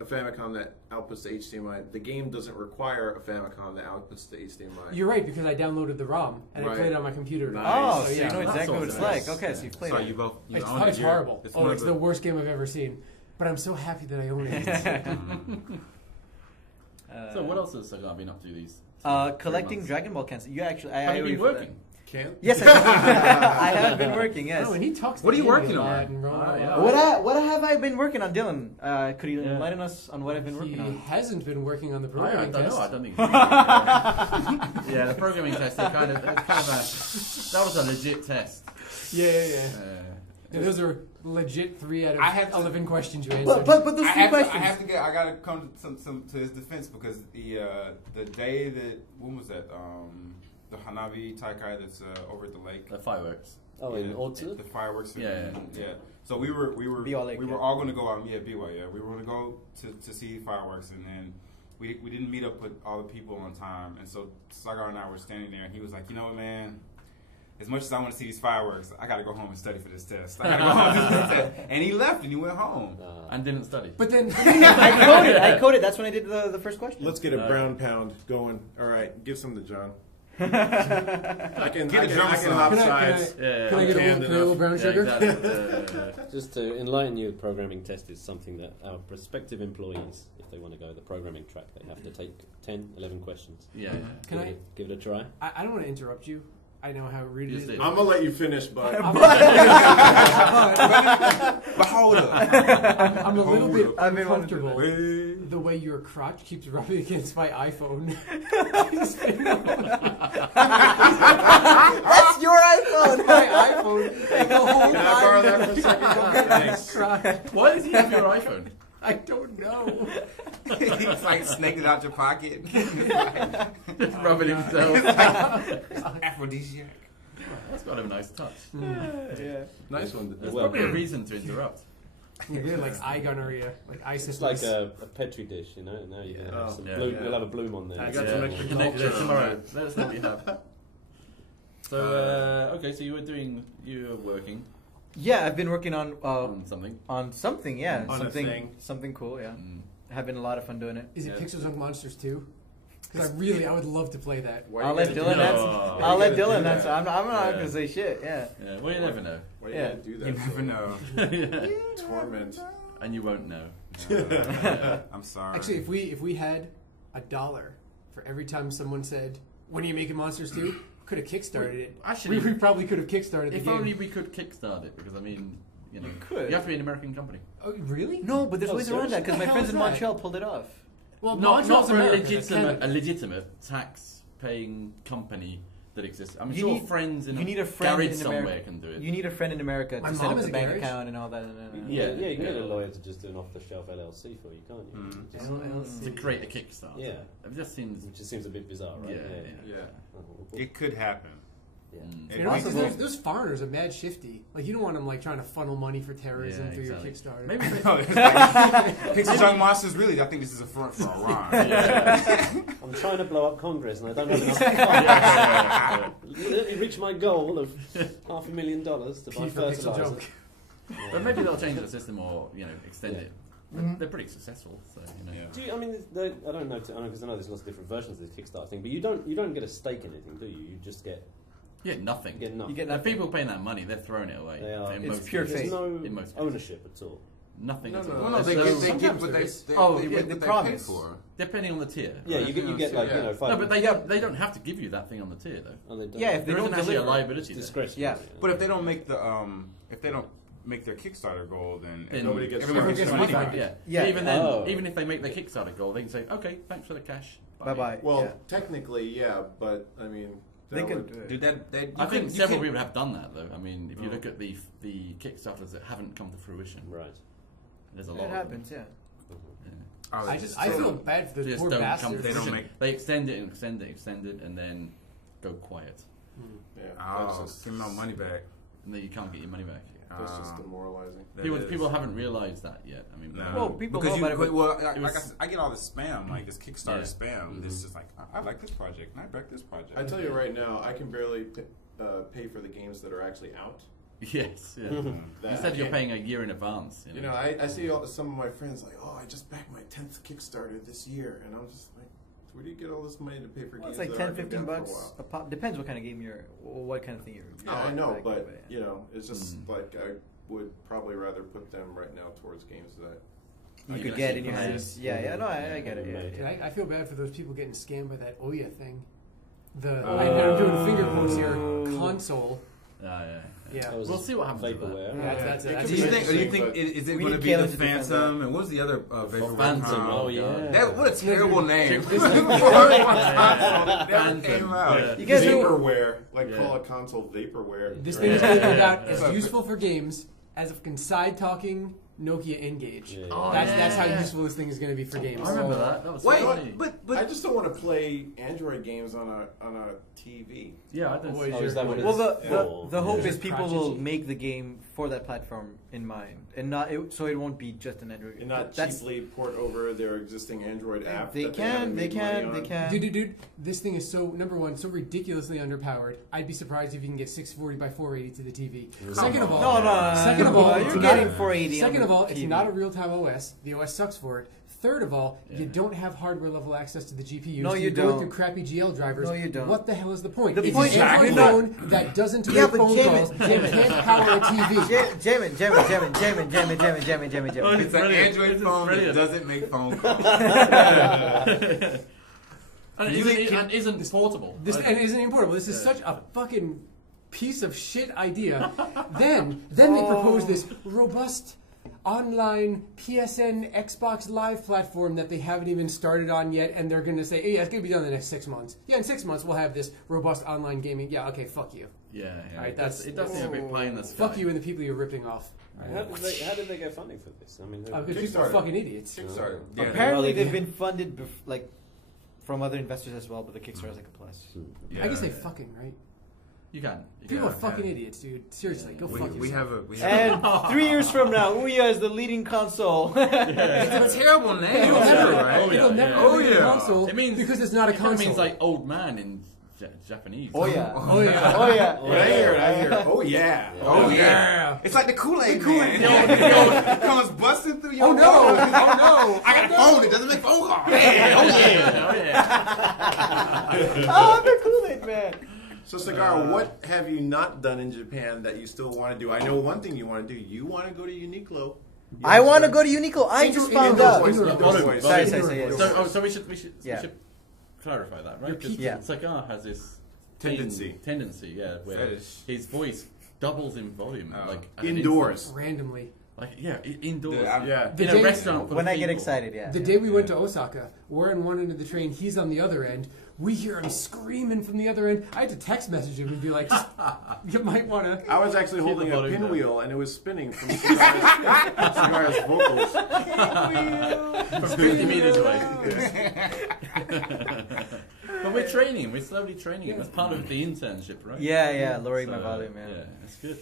a Famicom that outputs to HDMI. The game doesn't require a Famicom that outputs to HDMI. You're right, because I downloaded the ROM and I played it on my computer. Oh, so yeah. you know exactly what it's Nice. like. Okay, so you played So it. you both. You It's, own it's it. horrible. It's Oh, one it's of the worst game I've ever seen. But I'm so happy that I own it. So what else has Sagar been up to these? Collecting 3 months? Dragon Ball cans. You actually, Have you been working? Can't? Yes, I have been working. Yes. No, and he talks. What to are you Andy working a lot on? and Ron a yeah. lot. What have I been working on, Dylan? Could you Yeah. enlighten us on what I've been working He on? hasn't been working on the I programming don't test. know. I don't think. Yeah, the programming test. That was a legit test. Yeah. Yeah, those are legit 3 out of I have to- 11 questions you answered. But those I 3 have, questions. to, I have to get. I gotta come to his defense because the day that when was that the Hanabi Taikai that's over at the lake. The fireworks. Oh, in Otsu? The fireworks. Yeah. So we were BY Lake, yeah. all going to go out. Yeah, BY. Yeah, we were going to go to see fireworks, and then we didn't meet up with all the people on time, and so Sagar and I were standing there, and he was like, you know what, man. As much as I want to see these fireworks, I got to go home and study for this test. I got to go home and study for this test. And he left and he went home. And didn't study. But then I coded. That's when I did the first question. Let's get a brown pound going. All right, give some to John. I can Get a drum hop song. sides. can I get a little brown sugar? Exactly. Just to enlighten you, the programming test is something that our prospective employees, if they want to go the programming track, they have to take 10, 11 questions. Yeah. Can I? Give it a try? I don't want to interrupt you. I know how rude it Yes, is. it I'm gonna let you finish, bud. But hold up. I'm a little bit I've been wanting to do uncomfortable the way your crotch keeps rubbing against my iPhone. That's your iPhone. My iPhone. The whole Can I borrow time. that for a second? Thanks. Crotch. Why does he have your iPhone? I don't know. He's like snaking out your pocket. Just rubbing himself. Aphrodisiac. That's got a nice touch. Yeah. Nice one. There's Well- probably a reason to interrupt. They're like eye gonorrhea, like ISIS. It's like a petri dish, you know. Now you can have some Yeah. bloom, Yeah. you'll have a bloom on there. I got some extra culture. Tomorrow. Let us know what you have. So, okay, so you were working Yeah, I've been working on something. something. Yeah, On a something thing. something cool. Yeah, Mm. having a lot of fun doing it. Is it Yeah. PixelJunk Monsters 2? Because I would love to play that. Why I'll you let gotta Dylan do that? answer. No. I'll let Why you gotta Dylan do answer. that? I'm not Yeah. gonna say shit. Yeah. Yeah, well, you never know. Why you Yeah. gotta do that? You never know. Yeah. Torment. And you won't know. I'm sorry. Actually, if we had $1 for every time someone said, "When are you making Monsters 2?" Could have kickstarted it. Actually, we probably could have kickstarted the if game. only we could kickstart it, because I mean, you know, could. you have to be an American company. Oh, really? No, but there's Oh, ways around that because What my the friends hell in is that? Montreal pulled it off. Well, Not Montreal's for a America, that's Canada. legitimate tax-paying company that exists. I'm You sure need- friends in you a need a friend garage in somewhere America. can do it. You need a friend in America My to set mom up is the a bank garage. account and all that. Yeah. You can get Yeah. a lawyer to just do an off-the-shelf LLC for you, can't you? Mhm. Just- LLC. to create a Kickstarter. Yeah. It just seems. It just seems a bit bizarre, right? Yeah. It could happen. Yeah. Mm. You know, because Possible. those foreigners are mad shifty. Like, you don't want them like trying to funnel money for terrorism Yeah, through exactly. your Kickstarter. Maybe No, it's like, PixelJunk Monsters, really, I think this is a front for a rhyme. I'm trying to blow up Congress and I don't have enough funds. Let me reach my goal of $500,000 to buy P for fertilizer. PixelJunk. But maybe they'll change the system or extend Yeah. it. They're pretty successful, so Yeah. Do you, I mean, I don't know, because I know there's lots of different versions of the Kickstarter thing, but you don't get a stake in anything, do you? You just get nothing. nothing. You get The nothing. people paying that money, they're throwing it away. They are. In It's most pure cases. fake. There's no In most cases. ownership at all. Nothing No, at no, all. Well, no, they There's get no- what they Oh, they yeah, get they what they promise. paid for. depending on the tier. Yeah, right? you get like, Yeah. 5 No, but they don't have to give you that thing on the tier though. Oh, they don't. Yeah, if they There don't isn't actually a deliver. liability there. discretionary. Yeah. But if they don't make their Kickstarter goal, then Then Nobody gets everyone money. gets Everyone money gets back. Yeah. Yeah. Even then, Oh. even if they make their Kickstarter goal, they can say, "Okay, thanks for the cash. Bye bye. Well, Yeah. technically, yeah, but I mean, They that could would- do it. Dude, that I think several you people have done that though. I mean, if you Oh. look at the Kickstarters that haven't come to fruition, Right. there's a lot. It of happens. Yeah. them. Yeah. I feel bad for They those just poor don't come bastards. to They don't fruition. make- They extend it and extend it, extend it, and then go quiet, Yeah, Oh, that's just give me my money back. and then you can't get your money back. that's just demoralizing. That People, is- people haven't realised that yet. I mean, No. Well, people because know you, about it, but well, it like was- I get all this spam, like this Kickstarter Yeah. spam. It's just like I like this project, and I back this project. I tell you right now, I can barely pay for the games that are actually out. Yes. Yeah. That You said you're can't- paying a year in advance. You know, I see some of my friends like, oh, I just backed my 10th Kickstarter this year, and I'm just like, where do you get all this money to pay for Well, games? it's like that 10, aren't gonna 15 be out bucks for a while? a pop. Depends what kind of game you're, or what kind of thing you're. No, I know, backing, but you know, it's just like I would probably rather put them right now towards games that. you you could can get actually in your play. hands. Yeah, no, I get it. And Yeah. I feel bad for those people getting scammed by that Ouya thing. I'm doing finger quotes here. Console. Yeah. That was We'll see what happens with that. vaporware. That's It it. could Do be you think? Or do you interesting, think is it we going to need be the Caleb to defend Phantom? And what's the other vaporware? Phantom. Oh yeah. That, what a terrible name! This- Never came out. Yeah. You guys know. Vaporware, like Yeah. call a console vaporware. This right? thing is going to come out Yeah. as useful for games as a fucking side-talking Nokia N-Gage. Yeah. Oh, That's how yeah. useful this thing is going to be for games. I remember that. That was Wait, funny. but I just don't want to play Android games on a TV. Yeah, I don't Oh, see is that what it Well, is? the hope Yeah. is people Prodigy. will make the game for that platform in mind, and not so it won't be just an Android. And not That's- cheaply port over their existing Android app. They that can, haven't they made money can, they on. can. Dude, this thing is so, number one, so ridiculously underpowered. I'd be surprised if you can get 640 by 480 to the TV. Second of all, Second of all, all, it's you're not getting a- 480. Second on of all, the it's TV. not a real-time OS. The OS sucks for it. Third of all, you Yeah. don't have hardware-level access to the GPU. No, so you you're going don't. through crappy GL drivers. No, you don't. What the hell is the point? The It's point- an Android Exactly. phone that doesn't Yeah, make but phone Jamin- calls and can't power a TV. Jamin. it's an brilliant. Android This is phone that brilliant. doesn't make phone calls. And it isn't portable. This Like- and it isn't even portable. This is such a fucking piece of shit idea. then they propose this robust online PSN Xbox Live platform that they haven't even started on yet, and they're going to say, hey, yeah, it's going to be done in the next 6 months. Yeah, in 6 months we'll have this robust online gaming. Yeah, okay, fuck you. Yeah. Alright, it does seem a bit pie in the sky. Fuck you and the people you're ripping off. How did they get funding for this? I mean, Because people are Kickstarter. fucking idiots. Kickstarter. Yeah. Apparently, Well, they've been funded from other investors as well, but the Kickstarter is like a plus. Yeah. I guess they fucking, right? You can. People are Yeah. fucking idiots, dude. Seriously, go fuck We yourself. have And 3 years from now, Ouya is the leading console. it's a terrible name. It'll never, right? it'll never yeah. be a yeah. console It means because it's not a It kind of console. means like old man in Japanese. Oh yeah. Oh yeah. Oh yeah. When I hear it, I hear, oh yeah. Oh yeah. Yeah. It's like the Kool-Aid Kool-Aid man. It comes busting through your Oh no! wall. Oh no! I got a phone. It doesn't make phone calls. Oh yeah. Oh, the Kool-Aid man. So, Sagar, what have you not done in Japan that you still want to do? I know one thing you want to do. You want to go to Uniqlo. I want to go to Uniqlo. I just found Indoor out. voice, Indoor indoor voice. Sorry, Indoor sorry, voice. yes. So we should Yeah. clarify that, right? You're 'Cause peaking. Yeah. Sagar has this tendency, yeah, where Fetish. his voice doubles in volume, Oh. like at an Indoors. Randomly. indoors. Yeah. The In day- a restaurant. full When of I get people. excited, yeah. The day we went to Osaka, we're on one end of the train, he's on the other end. We hear him screaming from the other end. I had to text message him and be like, you might want to. I was actually Keep holding the a volume down. pinwheel and it was spinning from Sagar's vocals. From 50 meters away. But we're training. We're slowly training him. That's part of the internship, right? Yeah, lowering So, my volume, man. Yeah, that's good.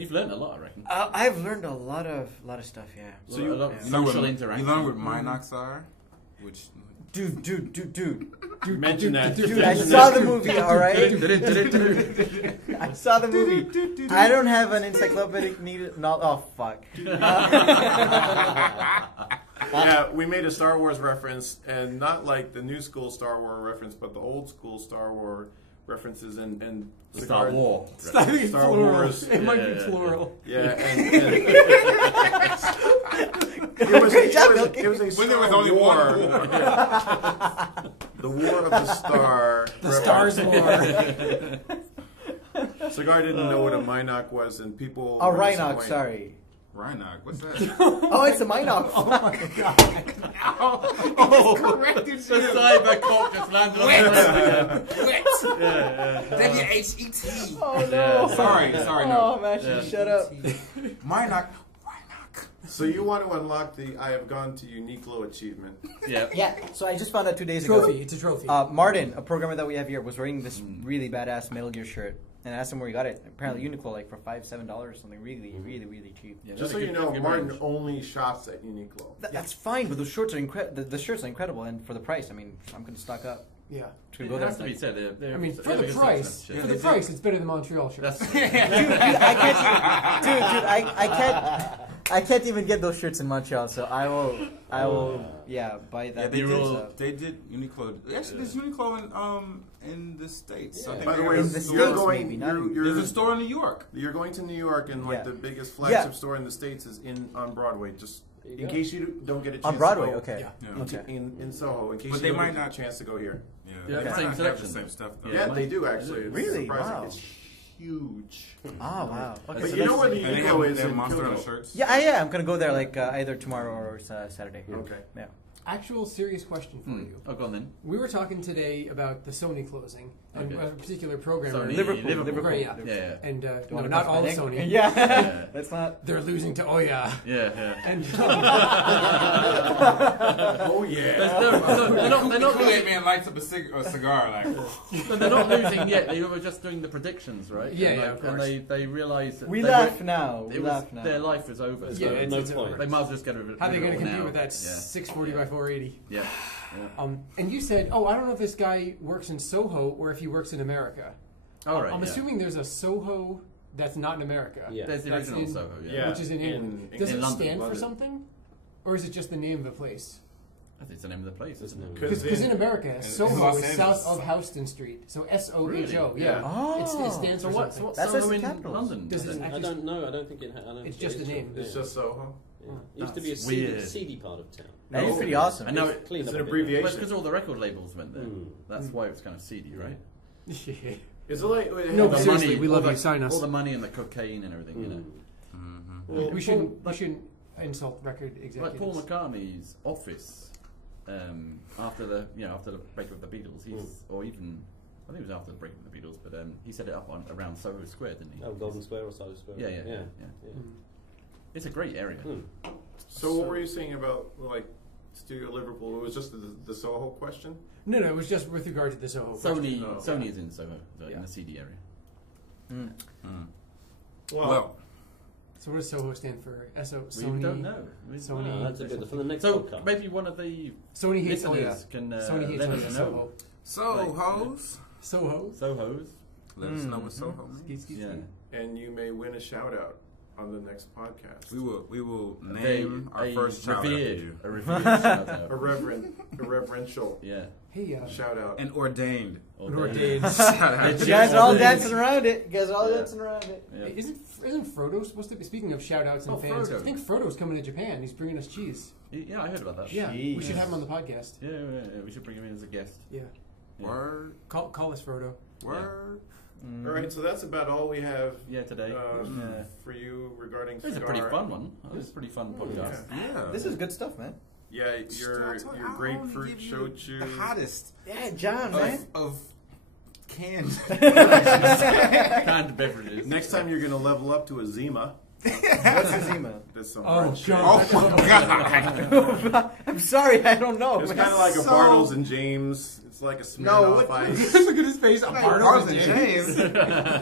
You've learned a lot, I reckon. I've learned a lot of stuff, yeah. So a lot of You know social what interaction. You learn what Minox are? Which Dude. Mention that. Dude, I saw the movie, alright? I saw the movie. I don't have an encyclopedic need. No, oh, fuck. Yeah, we made a Star Wars reference, and not like the new school Star Wars reference, but the old school Sar Wars references and Star Wars. I think it's Star plural. Wars. It might be Yeah. plural. Yeah, and it was Great job, a Mielke. when there was Star only War. one war. The War of the Star. The Stars War. Cigar didn't know what a Minoc was, and people. Oh, were Rhinoc, disappointed. sorry. Rhinoc, what's that? Oh, it's a Minoc. Oh my god. Corrected The cyber cock just landed on the ground again. W-H-E-T. Oh, no. Yeah. Sorry, no. Oh, man, Yeah. shut up. Minoc. So you want to unlock the "I have gone to Uniqlo" achievement? Yeah. Yeah, so I just found out 2 days ago. Trophy. It's a trophy. Martin, a programmer that we have here, was wearing this really badass Metal Gear shirt. And I asked him where he got it. Apparently Uniqlo, like for $5-7 or something, really cheap. Yeah, Just that's so a you good- know, that's a good Martin range. only shops at Uniqlo. That's fine, but those shorts are the shirts are incredible, and for the price, I mean, I'm gonna stock up. Yeah. Should we It go there? has to be said. I mean, for the price, it's better than Montreal shirts. That's I can't even get those shirts in Montreal, so I will, buy that. They did Uniqlo. Actually, there's Uniqlo in the States. Yeah. I think By the way, In the you're States, going. maybe, not in- there's a store in New York. You're going to New York, and Yeah. the biggest flagship store in the States is on Broadway. Just in case you don't get a chance On Broadway, to go okay. Yeah. Okay. in Soho, in case But you they don't might get not- a chance to go here. Yeah, Yeah, they the might same not have selection. the same stuff. Though. Yeah, they do actually. It's Really? surprising. Wow. It's huge. Oh wow. Okay. But so you know that's- where the And they Uniqlo have, is they have in Monster Kyoto. shirts. Yeah, I'm gonna go there like either tomorrow or Saturday. Okay. Yeah. Actual serious question for you. Oh, go on then. We were talking today about the Sony closing and Okay. a particular programmer. Sony, Liverpool. Right, yeah. Yeah. And You no, wanna not touch all my of neck? Sony. Yeah. That's not. They're losing to Oya. Yeah. And Oh yeah. They're not Kool-Aid losing. man lights up a cigar like. No, they're not losing yet. They were just doing the predictions, right? Yeah, and yeah, of and course. they realised that We they laugh were- now. it We was, laugh now. their life was over. Yeah, so it's- no it's point. they might as well just get rid of it. how are they going to all compete now. with that 640 by 480? Yeah. And you said, I don't know if this guy works in Soho or if he works in America. All right. I'm yeah. assuming there's a Soho that's not in America. Yeah. There's the That's original in- Soho. Yeah. Yeah. Which is in In- England. in Does it London. stand for London. something? Or is it just the name of the place? I think it's the name of the place, isn't it? Because in America, in Soho Los is Angeles. south of Houston Street. So SOHO. Really? Yeah. Oh. It stands So for what? something. So what's That's Soho the in capitals. London? Does it I actually- don't know. I don't think it. I don't It's think just a name. It's just Soho. Yeah. It used to be a That's seedy, weird. seedy part of town. That is pretty awesome. I know It's it. cleaned It's up an a bit. Well, abbreviation. it's because all the record labels went there. Mm. That's why it was kind of seedy, right? Is it like No, All but the seriously, money, we love all you. the- Sign us. All the money and the cocaine and everything, you know. Mm-hmm. we shouldn't insult record executives. Like Paul McCartney's office, after the breakup of the Beatles, or even I think it was after the breakup of the Beatles, but he set it up around Soho Square, didn't he? Oh, Golden Square or Soho Square? Yeah. yeah. It's a great area. So what were you saying about like Studio Liverpool? It was just the Soho question. No, it was just with regard to the Soho. Sony, Oh, Sony yeah. is in Soho, in Yeah. the CD area. Well, So what does Soho stand for? We Sony. don't know. Sony. Oh, that's a bit for the next So podcast. maybe one of the Sony hates Oya. listeners can Sony hates let Oya. us Soho. know. so hoes, Soho. Soho's. let us know what Soho means. Ski, ski, ski. Yeah. And you may win a shout out on the next podcast. We will name our first child after you. A revered shout out. A reverential Yeah. Hey, shout out. And ordained. ordained. You guys are all dancing around it. You guys are all Yeah. dancing around it. Yeah. Isn't Frodo supposed to be? Speaking of shout outs and Oh, fans, Frodo. I think Frodo's coming to Japan. He's bringing us cheese. Yeah, I heard about that. Yeah, we should Jeez. have him on the podcast. Yeah, we should bring him in as a guest. Yeah, Word, call us Frodo. word. All right, so that's about all we have Yeah, today. Yeah. for you regarding It was a Sagar. pretty fun one. It was a pretty fun podcast. Yeah. This is good stuff, man. Yeah, your grapefruit shochu. The hottest Yeah, John, man. of canned. Canned beverages. Next time you're gonna level up to a Zima. What's his email? There's some Oh, hard shit. Oh my god! I'm sorry, I don't know. It's kind of like a So- Bartles and James. It's like a Smirnoff Ice. Look at his face. I'm Bartles and James.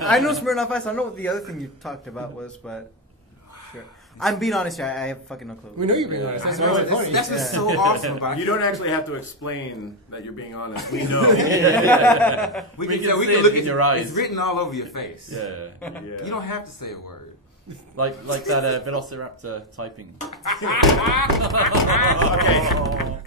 I know Smirnoff Ice. I know what the other thing you talked about was, but sure. I'm being honest here. I have fucking no clue. We know you're being honest. That's why it's funny. That's what's so awesome about it. You don't actually have to explain that you're being honest. We know. We We can, can we see can it look in at your eyes. It's written all over your face. Yeah. Yeah. You don't have to say a word. Like that Velociraptor typing.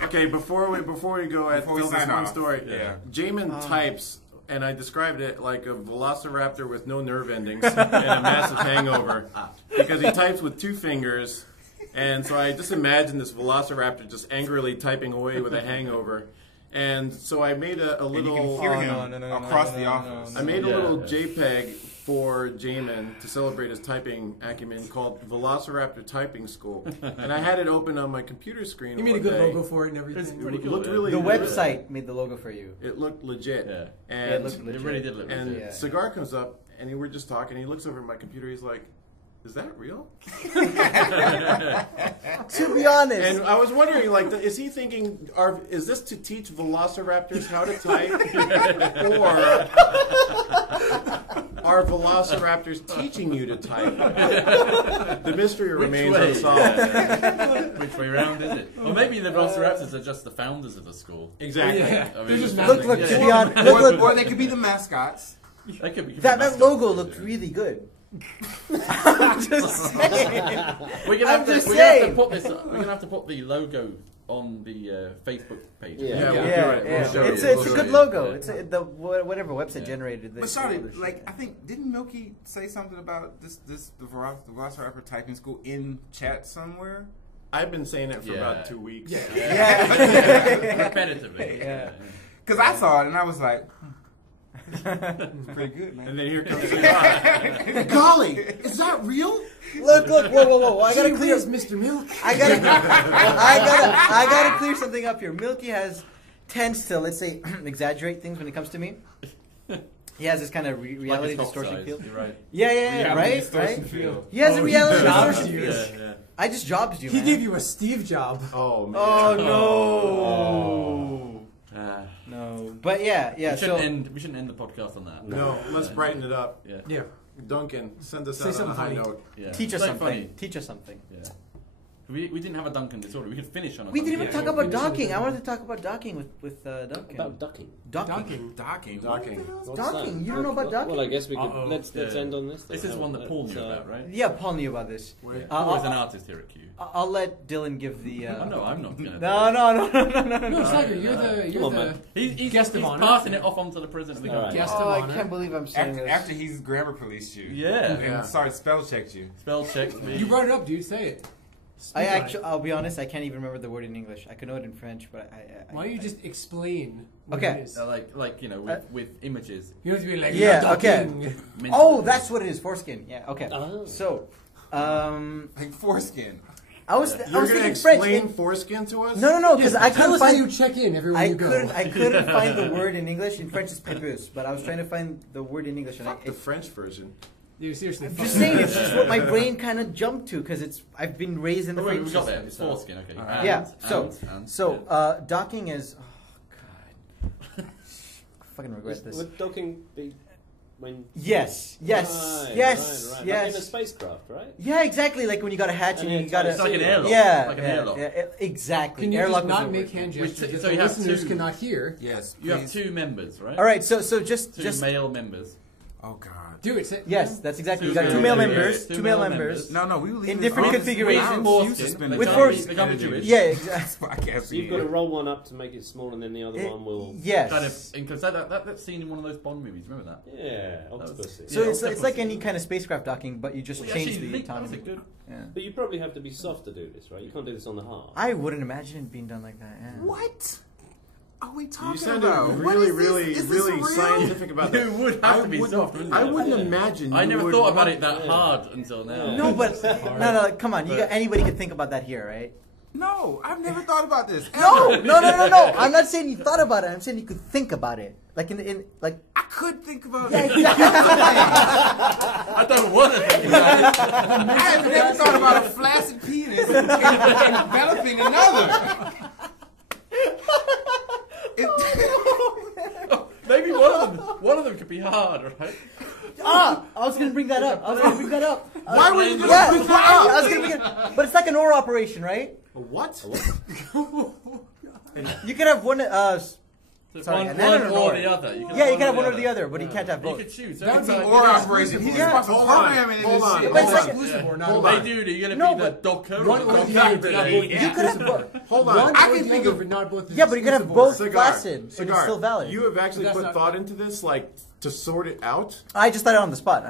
Okay. Before we go, I Before we tell this sign one off. story. Yeah. Jamin types, and I described it like a velociraptor with no nerve endings and a massive hangover, because he types with two fingers, and so I just imagined this velociraptor just angrily typing away with a hangover, and so I made a And you little. can hear him across the office. I made a Yeah, little yeah. JPEG for Jamin to celebrate his typing acumen called Velociraptor Typing School, and I had it open on my computer screen. You made a one good day. logo for it and everything. It's pretty It cool. looked yeah. really The good. website made the logo for you. It looked legit. Yeah. And Yeah, it looked It legit. really did look and legit. Yeah. Cigar comes up and we're just talking. He looks over at my computer. He's like, is that real? To be honest, And I was wondering, like, is he thinking, is this to teach velociraptors how to type, or are velociraptors teaching you to type? The mystery remains unsolved. Which way round is it? Or maybe the velociraptors are just the founders of the school. Exactly. Yeah. I mean, They're just look, Yeah. to be honest, look, Or they could be the mascots. That could be that logo looked really good. I'm just saying. We're gonna I'm have to, just we're gonna have to saying. put this. We're gonna have to put the logo on the Facebook page. Yeah. We'll do Yeah, it. yeah. We'll show It's you. a We'll show good you. logo. Yeah. It's the whatever website generated this. But sorry, all this shit. like I think didn't Milky say something about the Velociraptor typing school in chat somewhere? I've been saying it for Yeah. about 2 weeks. Yeah. Repetitively. Yeah. Because I saw it and I was like, it's pretty good, man. And then here comes the golly, is that real? Look, whoa! I gotta Gee clear. whiz, Mr. Milk. I gotta clear something up here. Milky tends to, let's say, exaggerate things when it comes to me. He has this kind of reality Like his cock distortion size, feel. You're right. Yeah, right. Distortion field. He has a reality jobs distortion you. feel. Yeah. I just jobbed you. He man. gave you a Steve job. Oh man. Oh no. No, but yeah. We shouldn't So end the podcast on that. No, let's brighten it up. Yeah. Yeah. Duncan, send us Say out on a something high funny. note. Yeah. teach us Like something. funny. Teach us something. Yeah. We didn't have a Duncan disorder. We could finish on a We didn't even Duncan. talk about we docking. should- I wanted to talk about docking with Duncan. About ducking. Docking. Docking. Docking. What's Docking? that? You don't know about docking? Well, I guess we could. Uh-oh. Let's Yeah. end on this. This is one that Paul knew about, right? Yeah, Paul knew about this. Yeah. Uh, Paul is an uh, artist here at Q. I'll let Dylan give the. Oh, no, I'm not gonna. No. No, Sagar, you're Come on, the man. He's Guest of he's honor. passing it off onto the president of the All company. guest Oh, of I honor. can't believe I'm saying this. After he's grammar policed you. Yeah. And started spell checked you. Spell checked me. You brought it up, dude. Say it. I'll be honest, I can't even remember the word in English. I can know it in French, but Why don't you just explain? What Okay. It is? Like you know, with images. You have to be like, Yeah, "You're okay. talking." Oh, that's what it is. Foreskin. Yeah. Okay. Oh. So, Like foreskin. I was You're I was gonna thinking explain French. foreskin to us? No, because I Tell couldn't us how you find. check in everywhere you go. I couldn't find the word in English. In French, it's prépuce, but I was trying to find the word in English, and Fuck the French version. Dude, seriously. I'm fuck just it. saying, it's just what my brain kind of jumped to because I've been raised in the Oh, wait, French we got system, there. It's so- foreskin. Okay. Yeah. So yeah. docking is. Oh God. Fucking regret this. Would docking be when? Yes. Right, right. Like in a spacecraft, right? Yeah, exactly. Like when you got a hatch and And you got it's It's like an airlock. Yeah, Like an yeah, airlock. yeah, exactly. Can you Airlock just was not the make word. hand Which- gestures that so the you have listeners two- cannot hear? Yes. You have please. 2 members, right? All right, so just 2 male members. Oh God. Do it. Say, yes, that's exactly. You Two got 2 male male members. members, 2 male members. No, we leave In this different on. configurations. Wow, you Foreskin. suspended With that. foreskin. They can't be Jewish. Yeah, exactly. This podcast So you've got to here. roll one up to make it small, and then the other one will. Yes. Kind of, because that scene in one of those Bond movies. Remember that? Yeah, was- octopus. So Yeah, it's like any kind of spacecraft docking, but you just Well, change actually, the that was a autonomy. good. Yeah. But you probably have to be soft to do this, right? You can't do this on the hard. I wouldn't imagine it being done like that. Yeah. What are we talking You sounded about? What really, is this? really, Is this really real? scientific about that. You would have to be soft, wouldn't you? I wouldn't Yeah. imagine. I you never would thought about want- it that Yeah. hard until now. Yeah. No, but no, come on. Anybody can think about that here, right? No, I've never thought about this. No, ever. no. I'm not saying you thought about it. I'm saying you could think about it, like like. I could think about Yeah, it. exactly. I don't want to think about it. I have never thought about a flaccid penis enveloping another. Maybe one of them could be hard, right? I was gonna bring that up. Why were you going to Yeah, bring that I up? was gonna bring it. But it's like an oral operation, right? What? You could have one. So Sorry, one and then an or or. the other. Yeah, you can have one or the other, but you can't have You both. could choose. That would be Every Or time- operation. He's Yeah. just programming in Hold this on. shit. But it's like- exclusive or not. Hold Hey, on. dude, are you going to No, be the but docker One or or the the other, but not both. You could have both. Hold on. One I or can the think other, of. but not both. is Yeah, but you could have exclusive both or- flaccid, and it's Sagar, still valid. you have actually That's put not- thought into this, like to sort it out. I just thought it on the spot.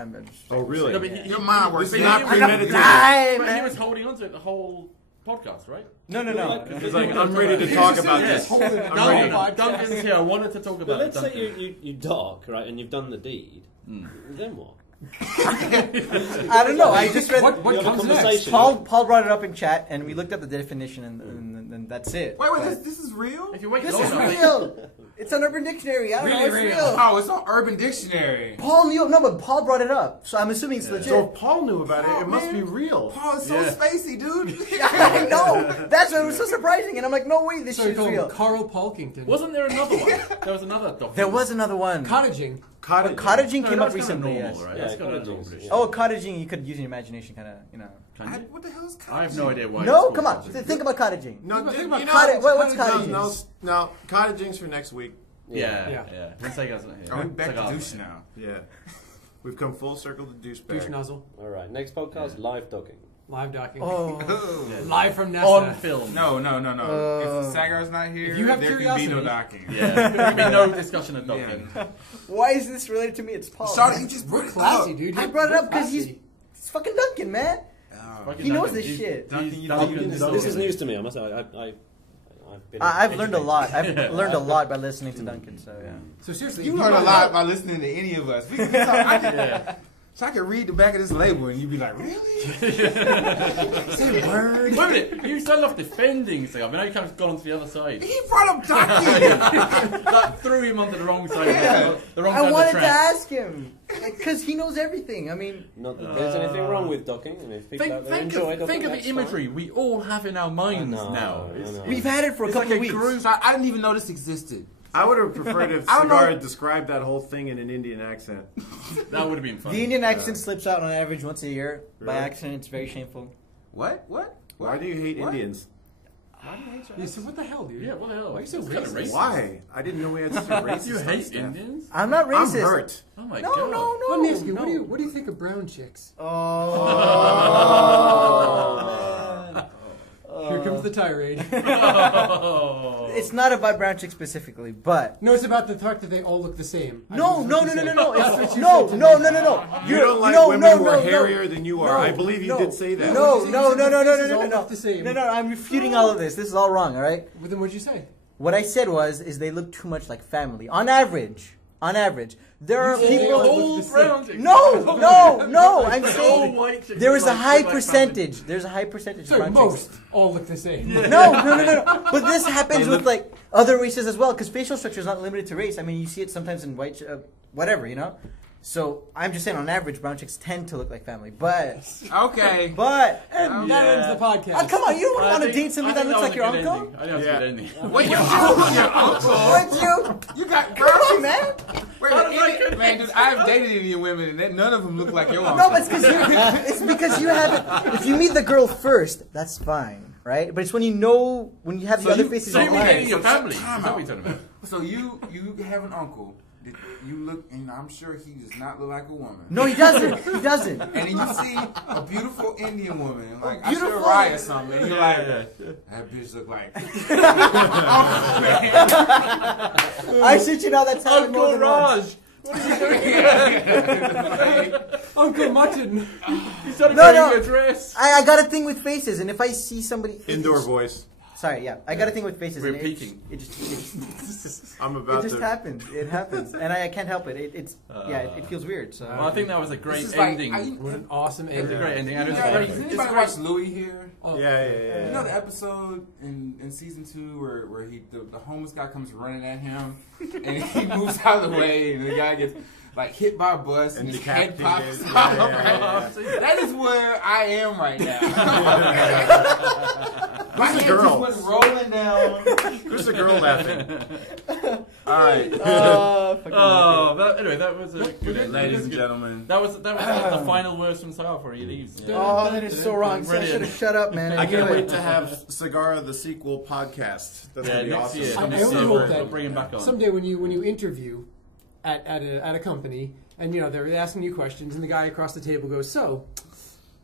Oh, really? No, but he- Your mind works. This is but not he- premeditated. But he was holding on to it the whole podcast, right? No. It's like I'm ready to talk about Yeah. this. Hold it. I'm ready. Duncan's here. I wanted to talk But about it. let's say Duncan. you dock, right, and you've done the deed. Then what? I don't know. I just read. What You have a comes next? conversation. Paul brought it up in chat, and we looked up the definition, and that's it. Wait, this is real? If you wait This long is enough, real. It's on Urban Dictionary. I don't know. It's Really real. Oh, it's on Urban Dictionary. Paul knew. No, but Paul brought it up, so I'm assuming it's legit. So if Paul knew about it, Oh, it must man. be real. Paul is so Yeah. spacey, dude. I know. That's what was so surprising, and I'm like, no way, this So you shit's call him real. Carl Palkington. Wasn't there another one? There was another document. There was another one. Cottaging. Cottage. Cottaging No, came that's up kinda recently. normal, Yes. right? Yeah, That's kinda cottaging's- normal British. Oh, cottaging, you could use your imagination, kind of, Can you? What the hell is I have no idea why. No, it's come called on. cottaging. Think about cottaging. No, Think dude, about you know, cottage- what's cottage- cottaging? no, cottaging's for next week. Yeah. When Sagar's not here. Are we back to Sagar's douche not now? Yeah. We've come full circle to Douche douchebag. nozzle. All right, next podcast, live docking. Live docking. Oh. here. Live from Yeah. NASA. On film. No. If Sagar's not here, If you have there curiosity- can be no docking. Yeah. There'll be no discussion of docking. Yeah. Why is this related to me? It's Paul. Shawty, man. you just We're brought it classy, up. dude. I brought it up because Classy. he's fucking Duncan, man. Fucking He knows Duncan. this He's- shit. he's Duncan, Duncan This Sullivan. is news to me. I must say, I've been. I've learned a lot. I've Yeah. learned a lot by listening to Duncan. So yeah. So seriously, You if learn a brought it lot up- by listening to any of us. We can talk, I can, Yeah. So I could read the back of this label and you'd be like, really? Say word. Wait a minute. You started off defending Sagar, but now you kind of gone onto the other side. He brought up docking. That threw him onto the wrong side. Yeah. The wrong I side of wanted the to track. ask him because he knows everything. I mean, Not that there's anything wrong with docking, and if people out there Think enjoy of docking, the that's imagery we all have in our minds I know, now. I know. we've had it for a It's couple like of weeks. group. So I didn't even know this existed. I would have preferred if I don't know. Sagar had described that whole thing in an Indian accent. That would have been fun. The Indian accent slips out on average once a year by Really? accident. It's very shameful. What? Why do you hate What? Indians? Yeah, so what the hell, dude? Yeah, what the hell? Why are you so That's kinda racist? Why? I didn't know we had such a racist You on hate staff. Indians? I'm not I'm racist. hurt. Oh my No, god. no, no. Let me ask you, no. what do you think of brown chicks? Oh, man. Here comes the tirade. Oh. It's not about brown chicks specifically, but No, it's about the fact that they all look the same. no. That's what It's, you no. said to No. me. You don't like women who are hairier than you are. I believe you did say that. No. You said the faces all look the same. No. I'm refuting all of this. This is all wrong. All right. But then what'd you say? What I said is they look too much like family. On average, there are You said they people. all look All the same. brown chicks. No. I'm All saying white chicks there is a look high like family. percentage. There's a high percentage. of Sorry, brown most chicks. all look the same. No. But this happens with like other races as well, because facial structure is not limited to race. I mean, you see it sometimes in white, whatever, you know. So I'm just saying, on average, brown chicks tend to look like family. But Okay. And that Yeah. ends the podcast. come on, you don't I want to think- date somebody I that think looks like was your a good uncle? ending. I think that's a good ending. Wait, your uncle? What you? You got Come on, man. Wait, How did I get man, dude, I've dated Indian women and none of them look like your uncle. No, but it's because you haven't. If you meet the girl first, that's fine, right? But it's when you have the other faces So in you your mean mind. your family? Is Time that out. what you're talking about? So you have an uncle that you look, and I'm sure he does not look like a woman. No, he doesn't. He doesn't. And then you see a beautiful Indian woman, like I Beautiful? should Rye or something, and you're like, that bitch look like. I shit you not. That's happened more Uncle than once. Raj! Uncle Mutton. You started No, wearing no. your dress. I got a thing with faces, and if I see somebody Indoor voice. Sorry, yeah, I got a thing with faces. We're and peeking. It just I'm about it just to. happens. It happens, and I can't help it. It feels weird. So Well, I think that was a great This is like- ending. What an awesome It was a ending. great ending. And it was Yeah, great. does It's anybody great. watch Louis here? Yeah. You know the episode in season 2 where the homeless guy comes running at him and he moves out of the way and the guy gets like hit by a bus and, And his head pops decapitated. out. Yeah. That is where I am right now. My Who's the head girl? just went rolling down. Who's the girl laughing? All right, Oh, anyway, that was a good ending. ladies and gentlemen. That was the final words from Sagar before he leaves. Oh, that is so wrong. So I should have shut up, man. I knew can't it. wait to have Sagar the sequel podcast. That's Yeah, gonna be next awesome. year. I Next only year hope we'll that bring him back on. someday when you interview at a company and they're asking you questions and the guy across the table goes, so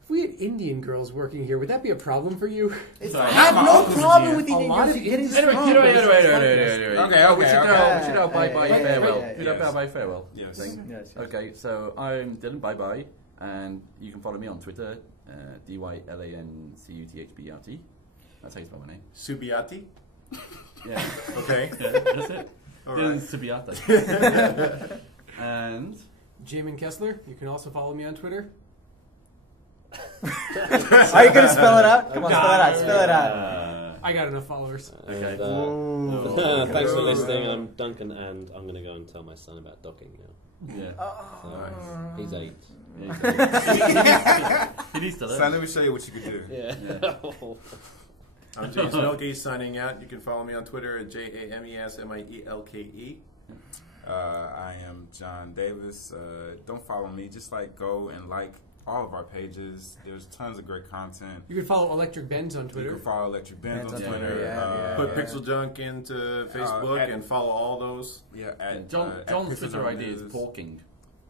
if we had Indian girls working here, would that be a problem for you? Sorry. I have no problem with A Indian lot girls of getting Indian- strong. Anyway, Okay, we should now bye bye Yeah, farewell. yeah, We should now bye farewell. Yes. thing. Yes. Okay, so I'm Dylan. Bye bye, and you can follow me on Twitter, DYLANCUTHBRT. That's how you spell my name. Subiati. Yeah. Okay. Yeah, that's it. All Dylan right. Subiata. And Jamin Kessler. You can also follow me on Twitter. Are you gonna spell it out? Come on, spell it out. Spell it out. I got enough followers. Okay. And, thanks for listening. I'm Duncan, and I'm going to go and tell my son about docking now. Yeah. So, he's 8. He needs to learn. So let me show you what you can do. Yeah. I'm James Mielke signing out. You can follow me on Twitter at JAMESMIELKE. I am John Davis. Don't follow me. Just go and like all of our pages. There's tons of great content. You can follow Electric Benz on Twitter. You can follow Electric Benz on Twitter. Put PixelJunk into Facebook and follow all those. Yeah, at John's Twitter ID is Porking.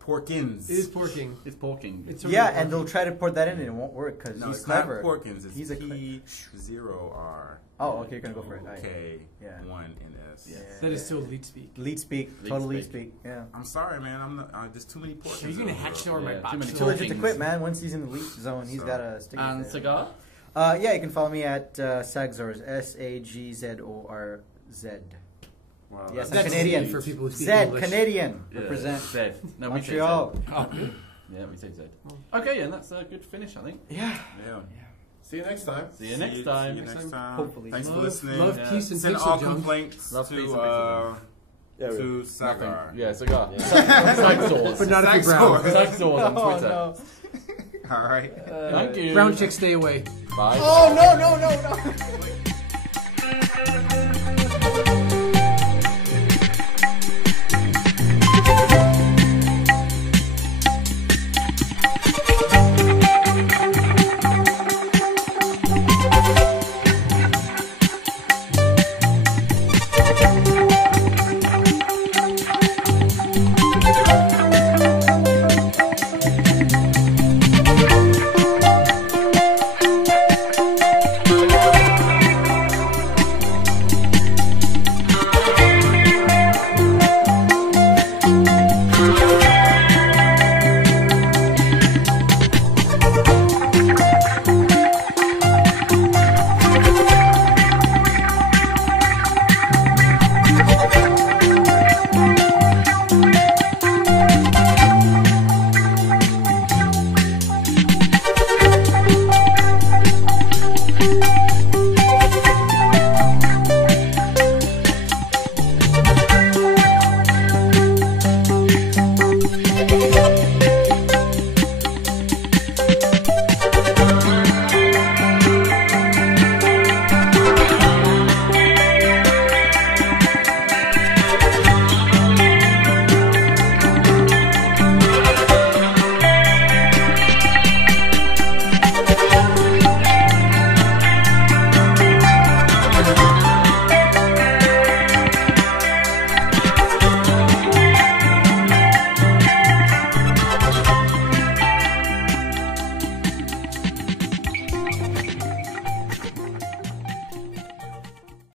Porkins. It is Porking. It's Porking. And they'll try to put that in and it won't work because he's clever. Not Porkins. It's He's a P0R. Oh, okay, you're gonna go for it. K1NS. Yeah. That is still lead speak. Lead speak. Total lead speak. Yeah. I'm sorry, man. I'm not, there's too many Porkins. Are you gonna hatch over my box? Too many Too legit to Porkings. quit, man. Once he's in the lead zone, he's gotta stick. And with it. Sagar? Yeah, you can follow me at Sagzorz. SAGZORZ. Wow, Yes, I'm That's Canadian. for people who speak Zed, English. Canadian. Yeah. Represent Zed. No, we say Montreal. Zed. Oh. Yeah, we say Zed. Okay, and that's a good finish, I think. Yeah. Yeah. See you next time. See you next time. See you next time. Hopefully. Thanks for Love, listening. love, peace, and Send all PixelJunk. complaints Love, to peace, and PixelJunk. to Sagar. Yeah, Sagar. Yeah. Sagzorz. But not if you're brown. Sagzorz on Twitter. All right. Thank you. Brown chicks stay away. Bye. Oh, no. Wait.